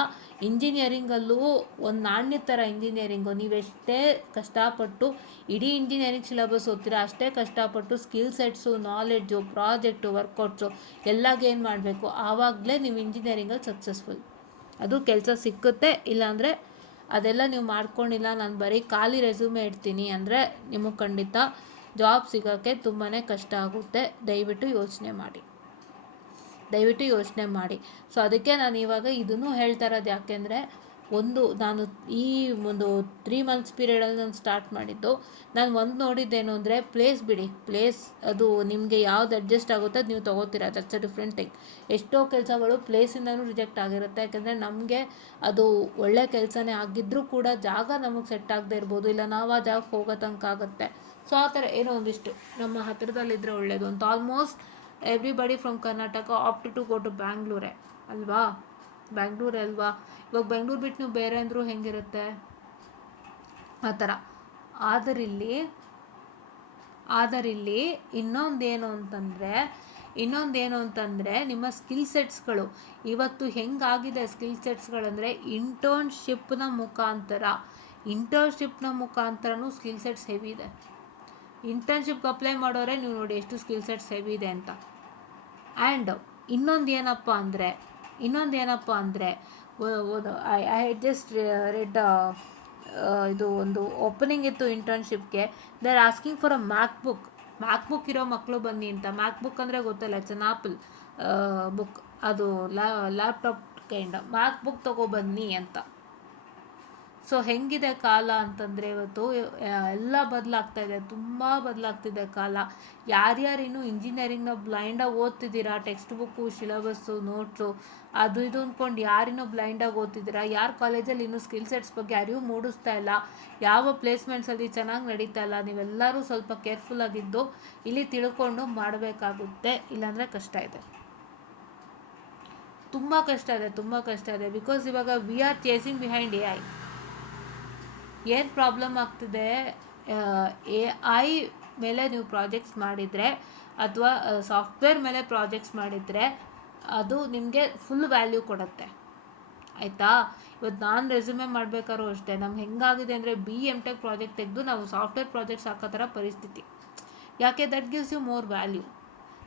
ಇಂಜಿನಿಯರಿಂಗಲ್ಲೂ ಒಂದು ನಾಣ್ಯ ಥರ ಇಂಜಿನಿಯರಿಂಗು. ನೀವೆಷ್ಟೇ ಕಷ್ಟಪಟ್ಟು ಇಡೀ ಇಂಜಿನಿಯರಿಂಗ್ ಸಿಲಬಸ್ ಓದ್ತೀರಾ ಅಷ್ಟೇ ಕಷ್ಟಪಟ್ಟು skill sets, knowledge, project, workouts ಎಲ್ಲ ಗೇನ್ ಮಾಡಬೇಕು. ಆವಾಗಲೇ ನೀವು ಇಂಜಿನಿಯರಿಂಗಲ್ಲಿ ಸಕ್ಸಸ್ಫುಲ್. ಅದು ಕೆಲಸ ಸಿಕ್ಕುತ್ತೆ. ಇಲ್ಲಾಂದರೆ ಅದೆಲ್ಲ ನೀವು ಮಾಡ್ಕೊಂಡಿಲ್ಲ, ನಾನು ಬರೀ ಖಾಲಿ ರೆಸ್ಯೂಮೇ ಇಡ್ತೀನಿ ಅಂದರೆ ನಿಮಗೆ ಖಂಡಿತ ಜಾಬ್ ಸಿಗೋಕ್ಕೆ ತುಂಬಾ ಕಷ್ಟ ಆಗುತ್ತೆ. ದಯವಿಟ್ಟು ಯೋಚನೆ ಮಾಡಿ. ಸೊ ಅದಕ್ಕೆ ನಾನು ಇವಾಗ ಇದನ್ನು ಹೇಳ್ತಾ ಇರೋದು. ಯಾಕೆಂದರೆ ನಾನು ಈ ಒಂದು 3 months ಪೀರಿಯಡಲ್ಲಿ ನಾನು ಸ್ಟಾರ್ಟ್ ಮಾಡಿದ್ದು. ನಾನು ನೋಡಿದ್ದೇನು ಅಂದರೆ ಪ್ಲೇಸ್ ಅದು ನಿಮಗೆ ಯಾವ್ದು ಅಡ್ಜಸ್ಟ್ ಆಗುತ್ತೆ ಅದು ನೀವು ತೊಗೋತೀರ. That's a different thing. ಎಷ್ಟೋ ಕೆಲಸಗಳು ಪ್ಲೇಸಿಂದನೂ ರಿಜೆಕ್ಟ್ ಆಗಿರುತ್ತೆ. ಯಾಕೆಂದರೆ ನಮಗೆ ಅದು ಒಳ್ಳೆ ಕೆಲಸನೇ ಆಗಿದ್ದರೂ ಕೂಡ ಜಾಗ ನಮಗೆ ಸೆಟ್ ಆಗದೆ ಇರ್ಬೋದು, ಇಲ್ಲ ನಾವು ಆ ಜಾಗಕ್ಕೆ ಹೋಗೋ ತನಕ ಆಗುತ್ತೆ. ಸೊ ಆ ಥರ ಏನೋ ಒಂದಿಷ್ಟು ನಮ್ಮ ಹತ್ತಿರದಲ್ಲಿದ್ದರೆ ಒಳ್ಳೆಯದು ಅಂತ. Almost everybody from Karnataka opt to go to ಬ್ಯಾಂಗ್ಳೂರೇ ಅಲ್ವಾ. ಇವಾಗ ಬೆಂಗಳೂರು ಬಿಟ್ಟು ನೀವು ಬೇರೆ ಅಂದರೂ ಹೆಂಗಿರುತ್ತೆ ಆ ಥರ. ಆದರಿಲ್ಲಿ ಇನ್ನೊಂದೇನು ಅಂತಂದರೆ ನಿಮ್ಮ ಸ್ಕಿಲ್ ಸೆಟ್ಸ್ಗಳು ಇವತ್ತು ಹೆಂಗಾಗಿದೆ. ಸ್ಕಿಲ್ ಸೆಟ್ಸ್ಗಳಂದರೆ ಇಂಟರ್ನ್ಶಿಪ್ನ ಮುಖಾಂತರನೂ ಸ್ಕಿಲ್ ಸೆಟ್ಸ್ ಹೆವಿ ಇದೆ. ಇಂಟರ್ನ್ಶಿಪ್ಗೆ ಅಪ್ಲೈ ಮಾಡೋರೆ ನೀವು ನೋಡಿ ಎಷ್ಟು ಸ್ಕಿಲ್ ಸೆಟ್ಸ್ ಹೆವಿ ಇದೆ ಅಂತ. ಆ್ಯಂಡ್ ಇನ್ನೊಂದೇನಪ್ಪ ಅಂದರೆ ಐ ಜಸ್ಟ್ ರೆಡ್ ಇದು ಒಂದು ಓಪನಿಂಗ್ ಇತ್ತು ಇಂಟರ್ನ್ಶಿಪ್ಗೆ. They are asking for a MacBook ಇರೋ ಮಕ್ಕಳು ಬನ್ನಿ ಅಂತ. ಮ್ಯಾಕ್ಬುಕ್ ಅಂದರೆ ಗೊತ್ತಲ್ಲ, ಇಟ್ಸ್ ಅನ್ ಆಪಲ್ ಬುಕ್. ಅದು ಲ್ಯಾಪ್ಟಾಪ್ ಕೈಂಡ್. ಮ್ಯಾಕ್ಬುಕ್ ತೊಗೊಬನ್ನಿ ಅಂತ. ಸೊ ಹೆಂಗಿದೆ ಕಾಲ ಅಂತಂದರೆ ಇವತ್ತು ಎಲ್ಲ ಬದಲಾಗ್ತಾಯಿದೆ, ತುಂಬ ಬದಲಾಗ್ತಿದೆ ಕಾಲ. ಯಾರ್ಯಾರಿನ್ನೂ ಇಂಜಿನಿಯರಿಂಗ್ನ ಬ್ಲೈಂಡಾಗಿ ಓದ್ತಿದ್ದೀರಾ, ಟೆಕ್ಸ್ಟ್ ಬುಕ್ಕು, ಸಿಲಬಸ್ಸು, ನೋಟ್ಸು ಅದು ಇದು ಅಂದ್ಕೊಂಡು ಯಾರಿನ್ನೂ ಬ್ಲೈಂಡಾಗಿ ಓದ್ತಿದ್ದೀರಾ, ಯಾರು ಕಾಲೇಜಲ್ಲಿ ಇನ್ನೂ ಸ್ಕಿಲ್ ಸೆಟ್ಸ್ ಬಗ್ಗೆ ಅರಿವು ಮೂಡಿಸ್ತಾ ಇಲ್ಲ, ಯಾವ ಪ್ಲೇಸ್ಮೆಂಟ್ಸಲ್ಲಿ ಚೆನ್ನಾಗಿ ನಡೀತಾ ಇಲ್ಲ, ನೀವೆಲ್ಲರೂ ಸ್ವಲ್ಪ ಕೇರ್ಫುಲ್ಲಾಗಿದ್ದು ಇಲ್ಲಿ ತಿಳ್ಕೊಂಡು ಮಾಡಬೇಕಾಗುತ್ತೆ. ಇಲ್ಲಾಂದರೆ ಕಷ್ಟ ಇದೆ, ತುಂಬ ಕಷ್ಟ ಇದೆ. ಬಿಕಾಸ್ ಇವಾಗ we are chasing behind AI. ಏನು ಪ್ರಾಬ್ಲಮ್ ಆಗ್ತಿದೆ, AI ಮೇಲೆ ನೀವು ಪ್ರಾಜೆಕ್ಟ್ಸ್ ಮಾಡಿದರೆ ಅಥವಾ ಸಾಫ್ಟ್ವೇರ್ ಮೇಲೆ ಪ್ರಾಜೆಕ್ಟ್ಸ್ ಮಾಡಿದರೆ ಅದು ನಿಮಗೆ ಫುಲ್ ವ್ಯಾಲ್ಯೂ ಕೊಡುತ್ತೆ, ಆಯಿತಾ. ಇವತ್ತು ನಾನು ರೆಸ್ಯೂಮೆ ಮಾಡಬೇಕಾದ್ರೂ ಅಷ್ಟೇ, ನಮ್ಗೆ ಹೆಂಗಾಗಿದೆ ಅಂದರೆ BM.Tech ಪ್ರಾಜೆಕ್ಟ್ ತೆಗೆದು ನಾವು ಸಾಫ್ಟ್ವೇರ್ ಪ್ರಾಜೆಕ್ಟ್ಸ್ ಹಾಕೋ ಥರ ಪರಿಸ್ಥಿತಿ. ಯಾಕೆ? That gives you more value.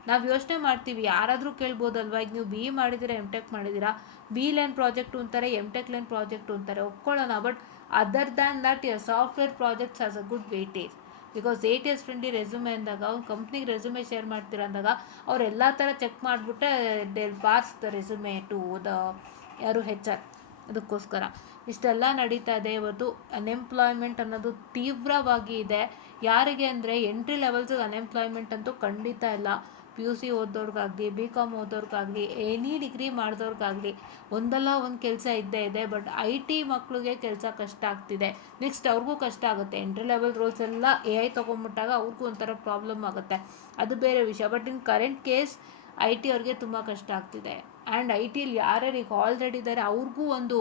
ನಾವು ಯೋಚನೆ ಮಾಡ್ತೀವಿ, ಯಾರಾದರೂ ಕೇಳ್ಬೋದಲ್ವ, ಈಗ ನೀವು BE ಮಾಡಿದ್ದೀರಾ, M.Tech ಮಾಡಿದ್ದೀರಾ, BE ಲೈನ್ ಪ್ರಾಜೆಕ್ಟು ಅಂತಾರೆ, M.Tech ಲೈನ್ ಪ್ರಾಜೆಕ್ಟು ಅಂತಾರೆ, ಒಪ್ಕೊಳ್ಳೋಣ. But other than that software projects has a good weightage. Because 8 years friendly resume ಅಂದಾಗ, ಒಂದು ಕಂಪ್ನಿಗೆ ರೆಸ್ಯೂಮೆ ಶೇರ್ ಮಾಡ್ತೀರ ಅಂದಾಗ ಅವ್ರು ಎಲ್ಲ ಥರ ಚೆಕ್ ಮಾಡಿಬಿಟ್ಟೆ they pass the resume to ಯಾರು HR. ಅದಕ್ಕೋಸ್ಕರ ಇಷ್ಟೆಲ್ಲ ನಡೀತಾ ಇದೆ. ಇವತ್ತು ಅನ್ಎಂಪ್ಲಾಯ್ಮೆಂಟ್ ಅನ್ನೋದು ತೀವ್ರವಾಗಿ ಇದೆ. ಯಾರಿಗೆ ಅಂದರೆ ಎಂಟ್ರಿ ಲೆವೆಲ್ಸಿಗೆ ಅನ್ಎಂಪ್ಲಾಯ್ಮೆಂಟ್ ಅಂತೂ ಖಂಡಿತ ಇಲ್ಲ. PUC ಓದೋರ್ಗಾಗಲಿ, BCom ಓದೋರ್ಗಾಗಲಿ, ಎನಿ ಡಿಗ್ರಿ ಮಾಡಿದವ್ರಿಗಾಗಲಿ ಒಂದಲ್ಲ ಒಂದು ಕೆಲಸ ಇದ್ದೇ ಇದೆ. ಬಟ್ IT ಮಕ್ಕಳಿಗೆ ಕೆಲಸ ಕಷ್ಟ ಆಗ್ತಿದೆ. ನೆಕ್ಸ್ಟ್ ಅವ್ರಿಗೂ ಕಷ್ಟ ಆಗುತ್ತೆ. ಎಂಟ್ರಿ ಲೆವೆಲ್ ರೋಲ್ಸ್ ಎಲ್ಲ AI ತೊಗೊಂಬಿಟ್ಟಾಗ ಅವ್ರಿಗೂ ಒಂಥರ ಪ್ರಾಬ್ಲಮ್ ಆಗುತ್ತೆ, ಅದು ಬೇರೆ ವಿಷಯ. But in current case IT ಅವ್ರಿಗೆ ತುಂಬ ಕಷ್ಟ ಆಗ್ತಿದೆ. ಆ್ಯಂಡ್ IT ಯಾರ್ಯಾರು ಈಗ ಆಲ್ರೆಡಿ ಇದ್ದಾರೆ ಅವ್ರಿಗೂ ಒಂದು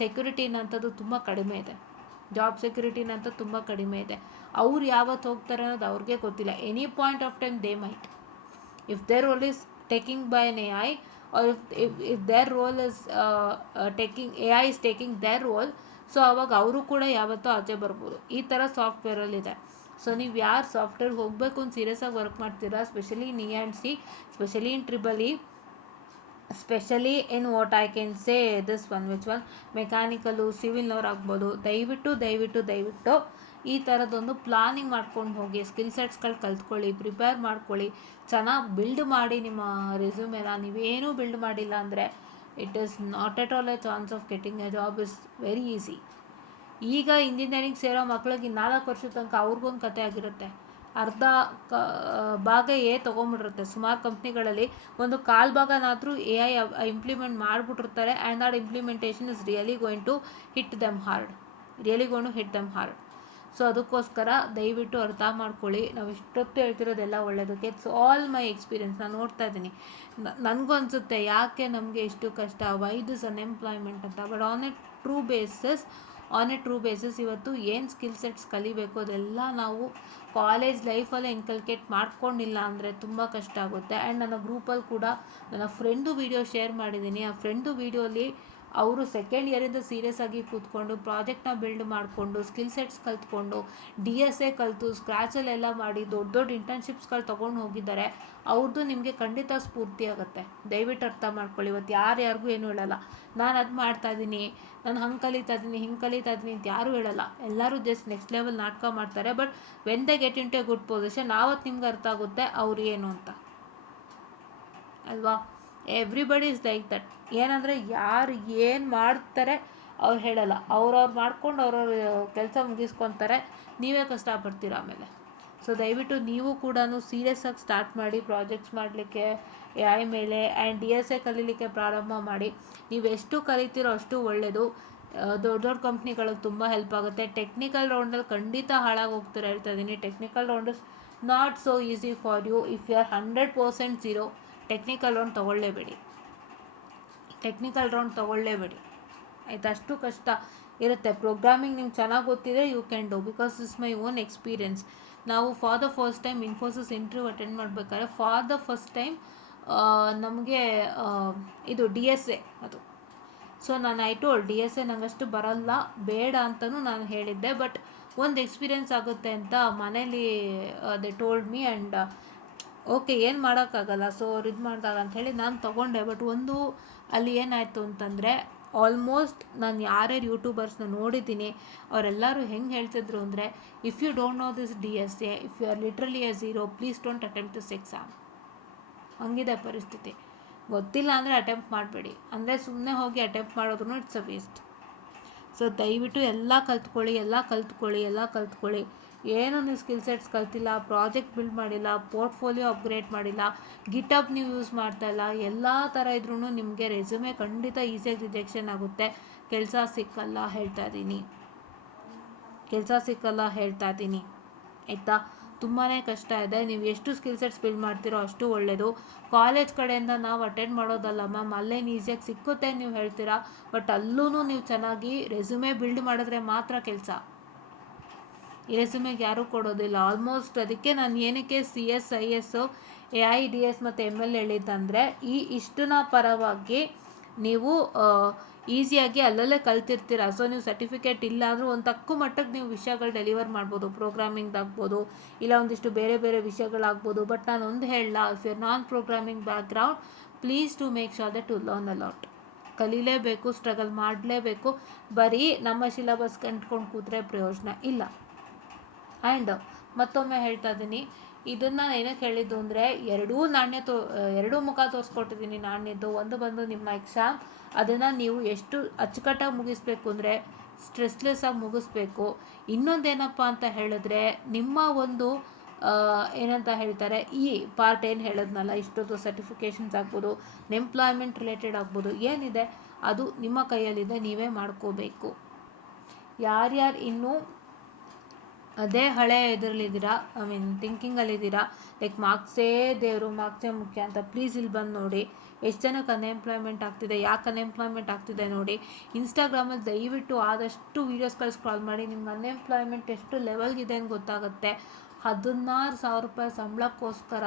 ಸೆಕ್ಯೂರಿಟಿನಂಥದ್ದು ತುಂಬ ಕಡಿಮೆ ಇದೆ. ಜಾಬ್ ಸೆಕ್ಯೂರಿಟಿನಂತ ತುಂಬ ಕಡಿಮೆ ಇದೆ. ಅವ್ರು ಯಾವತ್ತು ಹೋಗ್ತಾರೆ ಅನ್ನೋದು ಅವ್ರಿಗೆ ಗೊತ್ತಿಲ್ಲ. Any point of time they might, if their role is taking by an AI, or if their role is AI is taking their role, so ಅವಾಗ ಅವರು ಕೂಡ ಯಾವತ್ತೂ ಆಚೆ ಬರ್ಬೋದು. ಈ ಥರ ಸಾಫ್ಟ್ವೇರಲ್ಲಿದೆ. ಸೊ ನೀವು ಯಾರು ಸಾಫ್ಟ್ವೇರ್ ಹೋಗಬೇಕು ಅಂತ ಸೀರಿಯಸ್ಸಾಗಿ ವರ್ಕ್ ಮಾಡ್ತೀರಾ, specially in E&C, specially in EEE, specially in what I can say this one, which one mechanical, ಸಿವಿಲ್ನವ್ರು ಆಗ್ಬೋದು. ದಯವಿಟ್ಟು ಈ ಥರದೊಂದು ಪ್ಲಾನಿಂಗ್ ಮಾಡ್ಕೊಂಡು ಹೋಗಿ, ಸ್ಕಿಲ್ ಸೆಟ್ಸ್ಗಳು ಕಲ್ತ್ಕೊಳ್ಳಿ, ಪ್ರಿಪೇರ್ ಮಾಡ್ಕೊಳ್ಳಿ, ಚೆನ್ನಾಗಿ ಬಿಲ್ಡ್ ಮಾಡಿ ನಿಮ್ಮ ರೆಸ್ಯೂಮೆನ. ನೀವೇನೂ ಬಿಲ್ಡ್ ಮಾಡಿಲ್ಲ ಅಂದರೆ it is not at all A chance of getting A job is very easy. ಈಗ ಇಂಜಿನಿಯರಿಂಗ್ ಸೇರೋ ಮಕ್ಳಿಗೆ 4 ವರ್ಷದ ತನಕ ಅವ್ರಿಗೊಂದು ಕತೆ ಆಗಿರುತ್ತೆ. ಅರ್ಧ ಭಾಗ ತೊಗೊಂಬಿಟ್ಟಿರುತ್ತೆ. ಸುಮಾರು ಕಂಪ್ನಿಗಳಲ್ಲಿ ಒಂದು 1/4 ಭಾಗನಾದರೂ AI ಇಂಪ್ಲಿಮೆಂಟ್ ಮಾಡಿಬಿಟ್ಟಿರ್ತಾರೆ. And that implementation is really going to hit them hard. So ಅದಕ್ಕೋಸ್ಕರ ದಯವಿಟ್ಟು ಅರ್ಥ ಮಾಡ್ಕೊಳ್ಳಿ. ನಾವು ಇಷ್ಟೊತ್ತು ಹೇಳ್ತಿರೋದೆಲ್ಲ ಒಳ್ಳೆಯದಕ್ಕೆ. It's all my experience. ನಾನು ನೋಡ್ತಾ ಇದ್ದೀನಿ, ನನಗೂ ಅನಿಸುತ್ತೆ ಯಾಕೆ ನಮಗೆ ಇಷ್ಟು ಕಷ್ಟ, ವೈ ದಿಸ್ ಅನ್ಎಂಪ್ಲಾಯ್ಮೆಂಟ್ ಅಂತ. But on a true basis, on a true basis. ಇವತ್ತು ಏನು ಸ್ಕಿಲ್ ಸೆಟ್ಸ್ ಕಲಿಬೇಕು ಅದೆಲ್ಲ ನಾವು ಕಾಲೇಜ್ ಲೈಫಲ್ಲೇ ಇನ್ಕಲ್ಕೇಟ್ ಮಾಡ್ಕೊಂಡಿಲ್ಲ ಅಂದರೆ ತುಂಬ ಕಷ್ಟ ಆಗುತ್ತೆ. ಆ್ಯಂಡ್ ನನ್ನ ಗ್ರೂಪಲ್ಲಿ ಕೂಡ ನನ್ನ ಫ್ರೆಂಡು ವೀಡಿಯೋ ಶೇರ್ ಮಾಡಿದ್ದೀನಿ. ಆ ಫ್ರೆಂಡು ವೀಡಿಯೋಲಿ ಅವರು ಸೆಕೆಂಡ್ ಇಯರಿಂದ ಸೀರಿಯಸ್ ಆಗಿ ಕೂತ್ಕೊಂಡು ಪ್ರಾಜೆಕ್ಟ್ನ ಬಿಲ್ಡ್ ಮಾಡಿಕೊಂಡು ಸ್ಕಿಲ್ ಸೆಟ್ಸ್ ಕಲ್ತ್ಕೊಂಡು DSA ಕಲಿತು ಸ್ಕ್ರ್ಯಾಚಲ್ಲೆಲ್ಲ ಮಾಡಿ ದೊಡ್ಡ ದೊಡ್ಡ ಇಂಟರ್ನ್ಶಿಪ್ಸ್ಗಳು ತೊಗೊಂಡು ಹೋಗಿದ್ದಾರೆ. ಅವ್ರದ್ದು ನಿಮಗೆ ಖಂಡಿತ ಸ್ಫೂರ್ತಿ ಆಗುತ್ತೆ. ದಯವಿಟ್ಟು ಅರ್ಥ ಮಾಡ್ಕೊಳ್ಳಿ. ಇವತ್ತು ಯಾರಿಗೂ ಏನೂ ಹೇಳಲ್ಲ, ನಾನು ಅದು ಮಾಡ್ತಾಯಿದ್ದೀನಿ, ನಾನು ಹಂಗೆ ಕಲಿತಾ ಇದ್ದೀನಿ, ಹಿಂಗೆ ಕಲಿತಾ ಇದ್ದೀನಿ ಅಂತ ಯಾರೂ ಹೇಳಲ್ಲ. ಎಲ್ಲರೂ ಜಸ್ಟ್ ನೆಕ್ಸ್ಟ್ ಲೆವೆಲ್ ನಾಟಕ ಮಾಡ್ತಾರೆ. But when they get into a good position ಆವತ್ತು ನಿಮ್ಗೆ ಅರ್ಥ ಆಗುತ್ತೆ ಅವ್ರು ಏನು ಅಂತ, ಅಲ್ವಾ? Everybody is like that. ಏನಂದರೆ ಯಾರು ಏನು ಮಾಡ್ತಾರೆ ಅವ್ರು ಹೇಳಲ್ಲ, ಅವ್ರವ್ರು ಮಾಡ್ಕೊಂಡು ಅವ್ರವ್ರ ಕೆಲಸ ಮುಗಿಸ್ಕೊತಾರೆ, ನೀವೇ ಕಷ್ಟಪಡ್ತೀರ ಆಮೇಲೆ. ಸೊ ದಯವಿಟ್ಟು ನೀವು ಕೂಡ ಸೀರಿಯಸ್ ಆಗಿ ಸ್ಟಾರ್ಟ್ ಮಾಡಿ ಪ್ರಾಜೆಕ್ಟ್ಸ್ ಮಾಡಲಿಕ್ಕೆ AI ಮೇಲೆ ಆ್ಯಂಡ್ DSA ಕಲೀಲಿಕ್ಕೆ ಪ್ರಾರಂಭ ಮಾಡಿ. ನೀವು ಎಷ್ಟು ಕಲಿತೀರೋ ಅಷ್ಟು ಒಳ್ಳೆಯದು. ದೊಡ್ಡ ದೊಡ್ಡ ಕಂಪ್ನಿಗಳಿಗೆ ತುಂಬ ಹೆಲ್ಪ್ ಆಗುತ್ತೆ. ಟೆಕ್ನಿಕಲ್ ರೌಂಡಲ್ಲಿ ಖಂಡಿತ ಹಾಳಾಗಿ ಹೋಗ್ತೀರ ಹೇಳ್ತಾ ಇದ್ದೀನಿ. Technical round is not so easy for you. If you are 100% zero, technical round ತೊಗೊಳ್ಳೇಬೇಡಿ. ಆಯಿತು, ಅಷ್ಟು ಕಷ್ಟ ಇರುತ್ತೆ. ಪ್ರೋಗ್ರಾಮಿಂಗ್ ನಿಮ್ಗೆ ಚೆನ್ನಾಗಿ ಗೊತ್ತಿದೆ, you can do, because is my own experience. ನಾವು for the first time Infosys interview attend ಮಾಡಬೇಕಾದ್ರೆ ಫಾರ್ ದ ಫಸ್ಟ್ ಟೈಮ್ ನಮಗೆ ಇದು DSA ಅದು. ಸೊ ನಾನು DSA ನನಗಷ್ಟು ಬರಲ್ಲ, ಬೇಡ ಅಂತಲೂ ನಾನು ಹೇಳಿದ್ದೆ. ಬಟ್ ಒಂದು ಎಕ್ಸ್ಪೀರಿಯೆನ್ಸ್ ಆಗುತ್ತೆ ಅಂತ ಮನೇಲಿ they told me. And okay, ಏನು ಮಾಡೋಕ್ಕಾಗಲ್ಲ, ಸೊ ಅವ್ರು ಇದು ಮಾಡಿದಾಗ ಅಂಥೇಳಿ ನಾನು ತೊಗೊಂಡೆ. ಬಟ್ ಒಂದು ಅಲ್ಲಿ ಏನಾಯಿತು ಅಂತಂದರೆ, ಆಲ್ಮೋಸ್ಟ್ ನಾನು ಯಾರ್ಯಾರು ಯೂಟ್ಯೂಬರ್ಸ್ನ ನೋಡಿದ್ದೀನಿ ಅವರೆಲ್ಲರೂ ಹೆಂಗೆ ಹೇಳ್ತಿದ್ರು ಅಂದರೆ, if you don't know this DSA, if you are literally a zero, please don't attempt this exam. ಹಂಗಿದೆ ಪರಿಸ್ಥಿತಿ. ಗೊತ್ತಿಲ್ಲ ಅಂದರೆ ಅಟೆಂಪ್ಟ್ ಮಾಡಬೇಡಿ, ಅಂದರೆ ಸುಮ್ಮನೆ ಹೋಗಿ ಅಟೆಂಪ್ಟ್ ಮಾಡೋದ್ರೂ ಇಟ್ಸ್ ಅ ವೇಸ್ಟ್. ಸೊ ದಯವಿಟ್ಟು ಎಲ್ಲ ಕಲ್ತ್ಕೊಳ್ಳಿ. ಏನು ನೀವು ಸ್ಕಿಲ್ ಸೆಟ್ಸ್ ಕಲ್ತಿಲ್ಲ, ಪ್ರಾಜೆಕ್ಟ್ ಬಿಲ್ಡ್ ಮಾಡಿಲ್ಲ, ಪೋರ್ಟ್ಫೋಲಿಯೋ ಅಪ್ಗ್ರೇಡ್ ಮಾಡಿಲ್ಲ, ಗಿಟಬ್ ನೀವು ಯೂಸ್ ಮಾಡ್ತಾಯಿಲ್ಲ, ಎಲ್ಲ ಥರ ಇದ್ರೂ ನಿಮಗೆ ರೆಸ್ಯೂಮೆ ಖಂಡಿತ ಈಸಿಯಾಗಿ ರಿಜೆಕ್ಷನ್ ಆಗುತ್ತೆ. ಕೆಲಸ ಸಿಕ್ಕಲ್ಲ ಹೇಳ್ತಾ ಇದ್ದೀನಿ, ಆಯಿತಾ? ತುಂಬಾ ಕಷ್ಟ ಇದೆ. ನೀವು ಎಷ್ಟು ಸ್ಕಿಲ್ ಸೆಟ್ಸ್ ಬಿಲ್ಡ್ ಮಾಡ್ತೀರೋ ಅಷ್ಟು ಒಳ್ಳೆಯದು. ಕಾಲೇಜ್ ಕಡೆಯಿಂದ ನಾವು ಅಟೆಂಡ್ ಮಾಡೋದಲ್ಲ ಮ್ಯಾಮ್, ಅಲ್ಲೇನು ಈಸಿಯಾಗಿ ಸಿಕ್ಕುತ್ತೆ ನೀವು ಹೇಳ್ತೀರಾ. ಬಟ್ ಅಲ್ಲೂ ನೀವು ಚೆನ್ನಾಗಿ ರೆಸ್ಯೂಮೆ ಬಿಲ್ಡ್ ಮಾಡಿದ್ರೆ ಮಾತ್ರ ಕೆಲಸ. ಈ ರೆಸ್ಯೂಮೆಗೆ ಯಾರೂ ಕೊಡೋದಿಲ್ಲ ಆಲ್ಮೋಸ್ಟ್. ಅದಕ್ಕೆ ನಾನು ಏನಕ್ಕೆ CS, IS, AI, DS ಮತ್ತು ML ಹೇಳಿದ್ದಂದರೆ, ಇಷ್ಟನ್ನ ಪರವಾಗಿ ನೀವು ಈಸಿಯಾಗಿ ಅಲ್ಲಲ್ಲೇ ಕಲ್ತಿರ್ತೀರ. ಸೊ ನೀವು ಸರ್ಟಿಫಿಕೇಟ್ ಇಲ್ಲ ಅಂದರೂ ಒಂದು ತಕ್ಕ ಮಟ್ಟಕ್ಕೆ ನೀವು ವಿಷಯಗಳು ಡೆಲಿವರ್ ಮಾಡ್ಬೋದು. ಪ್ರೋಗ್ರಾಮಿಂಗ್ದಾಗ್ಬೋದು, ಇಲ್ಲ ಒಂದಿಷ್ಟು ಬೇರೆ ಬೇರೆ ವಿಷಯಗಳಾಗ್ಬೋದು. ಬಟ್ ನಾನು ಒಂದು ಹೇಳಲ್ಲ, if you non programming background, please to make sure that to learn a lot. ಕಲೀಲೇಬೇಕು, ಸ್ಟ್ರಗಲ್ ಮಾಡಲೇಬೇಕು. ಬರೀ ನಮ್ಮ ಸಿಲೆಬಸ್ ಕಂಡ್ಕೊಂಡು ಕೂತ್ರೆ ಪ್ರಯೋಜನ ಇಲ್ಲ. ಆ್ಯಂಡ್ ಮತ್ತೊಮ್ಮೆ ಹೇಳ್ತಾ ಇದ್ದೀನಿ, ಇದನ್ನು ಏನಕ್ಕೆ ಹೇಳಿದ್ದು ಅಂದರೆ, ಎರಡೂ ಮುಖ ತೋರಿಸ್ಕೊಟ್ಟಿದ್ದೀನಿ ನಾಣ್ಯದ್ದು. ಒಂದು ಬಂದು ನಿಮ್ಮ ಎಕ್ಸಾಮ್, ಅದನ್ನು ನೀವು ಎಷ್ಟು ಅಚ್ಚುಕಟ್ಟಾಗಿ ಮುಗಿಸ್ಬೇಕು ಅಂದರೆ ಸ್ಟ್ರೆಸ್ಲೆಸ್ ಆಗಿ ಮುಗಿಸ್ಬೇಕು. ಇನ್ನೊಂದೇನಪ್ಪ ಅಂತ ಹೇಳಿದ್ರೆ, ನಿಮ್ಮ ಒಂದು ಏನಂತ ಹೇಳ್ತಾರೆ, ಈ ಪಾರ್ಟ್ ಏನು ಹೇಳಿದ್ನಲ್ಲ, ಇಷ್ಟೊಂದು ಸರ್ಟಿಫಿಕೇಷನ್ಸ್ ಆಗ್ಬೋದು, ಎಂಪ್ಲಾಯ್ಮೆಂಟ್ ರಿಲೇಟೆಡ್ ಆಗ್ಬೋದು, ಏನಿದೆ ಅದು ನಿಮ್ಮ ಕೈಯಲ್ಲಿದೆ, ನೀವೇ ಮಾಡ್ಕೋಬೇಕು. ಯಾರ್ಯಾರು ಇನ್ನೂ ಅದೇ ಹಳೆ ಇದರಲ್ಲಿದ್ದೀರಾ, ಥಿಂಕಿಂಗಲ್ಲಿದ್ದೀರಾ, ಲೈಕ್ ಮಾರ್ಕ್ಸೇ ದೇವರು, ಮಾರ್ಕ್ಸೇ ಮುಖ್ಯ ಅಂತ, ಪ್ಲೀಸ್ ಇಲ್ಲಿ ಬಂದು ನೋಡಿ ಎಷ್ಟು ಜನಕ್ಕೆ ಅನ್ಎಂಪ್ಲಾಯ್ಮೆಂಟ್ ಆಗ್ತಿದೆ, ಯಾಕೆ ಅನ್ಎಂಪ್ಲಾಯ್ಮೆಂಟ್ ಆಗ್ತಿದೆ ನೋಡಿ. ಇನ್ಸ್ಟಾಗ್ರಾಮಲ್ಲಿ ದಯವಿಟ್ಟು ಆದಷ್ಟು ವೀಡಿಯೋಸ್ಗಳು ಸ್ಕ್ರಾಲ್ ಮಾಡಿ, ನಿಮ್ಗೆ ಅನ್ಎಂಪ್ಲಾಯ್ಮೆಂಟ್ ಎಷ್ಟು ಲೆವೆಲ್ಗಿದೆ ಅಂತ ಗೊತ್ತಾಗುತ್ತೆ. 16,000 ರೂಪಾಯಿ ಸಂಬಳಕ್ಕೋಸ್ಕರ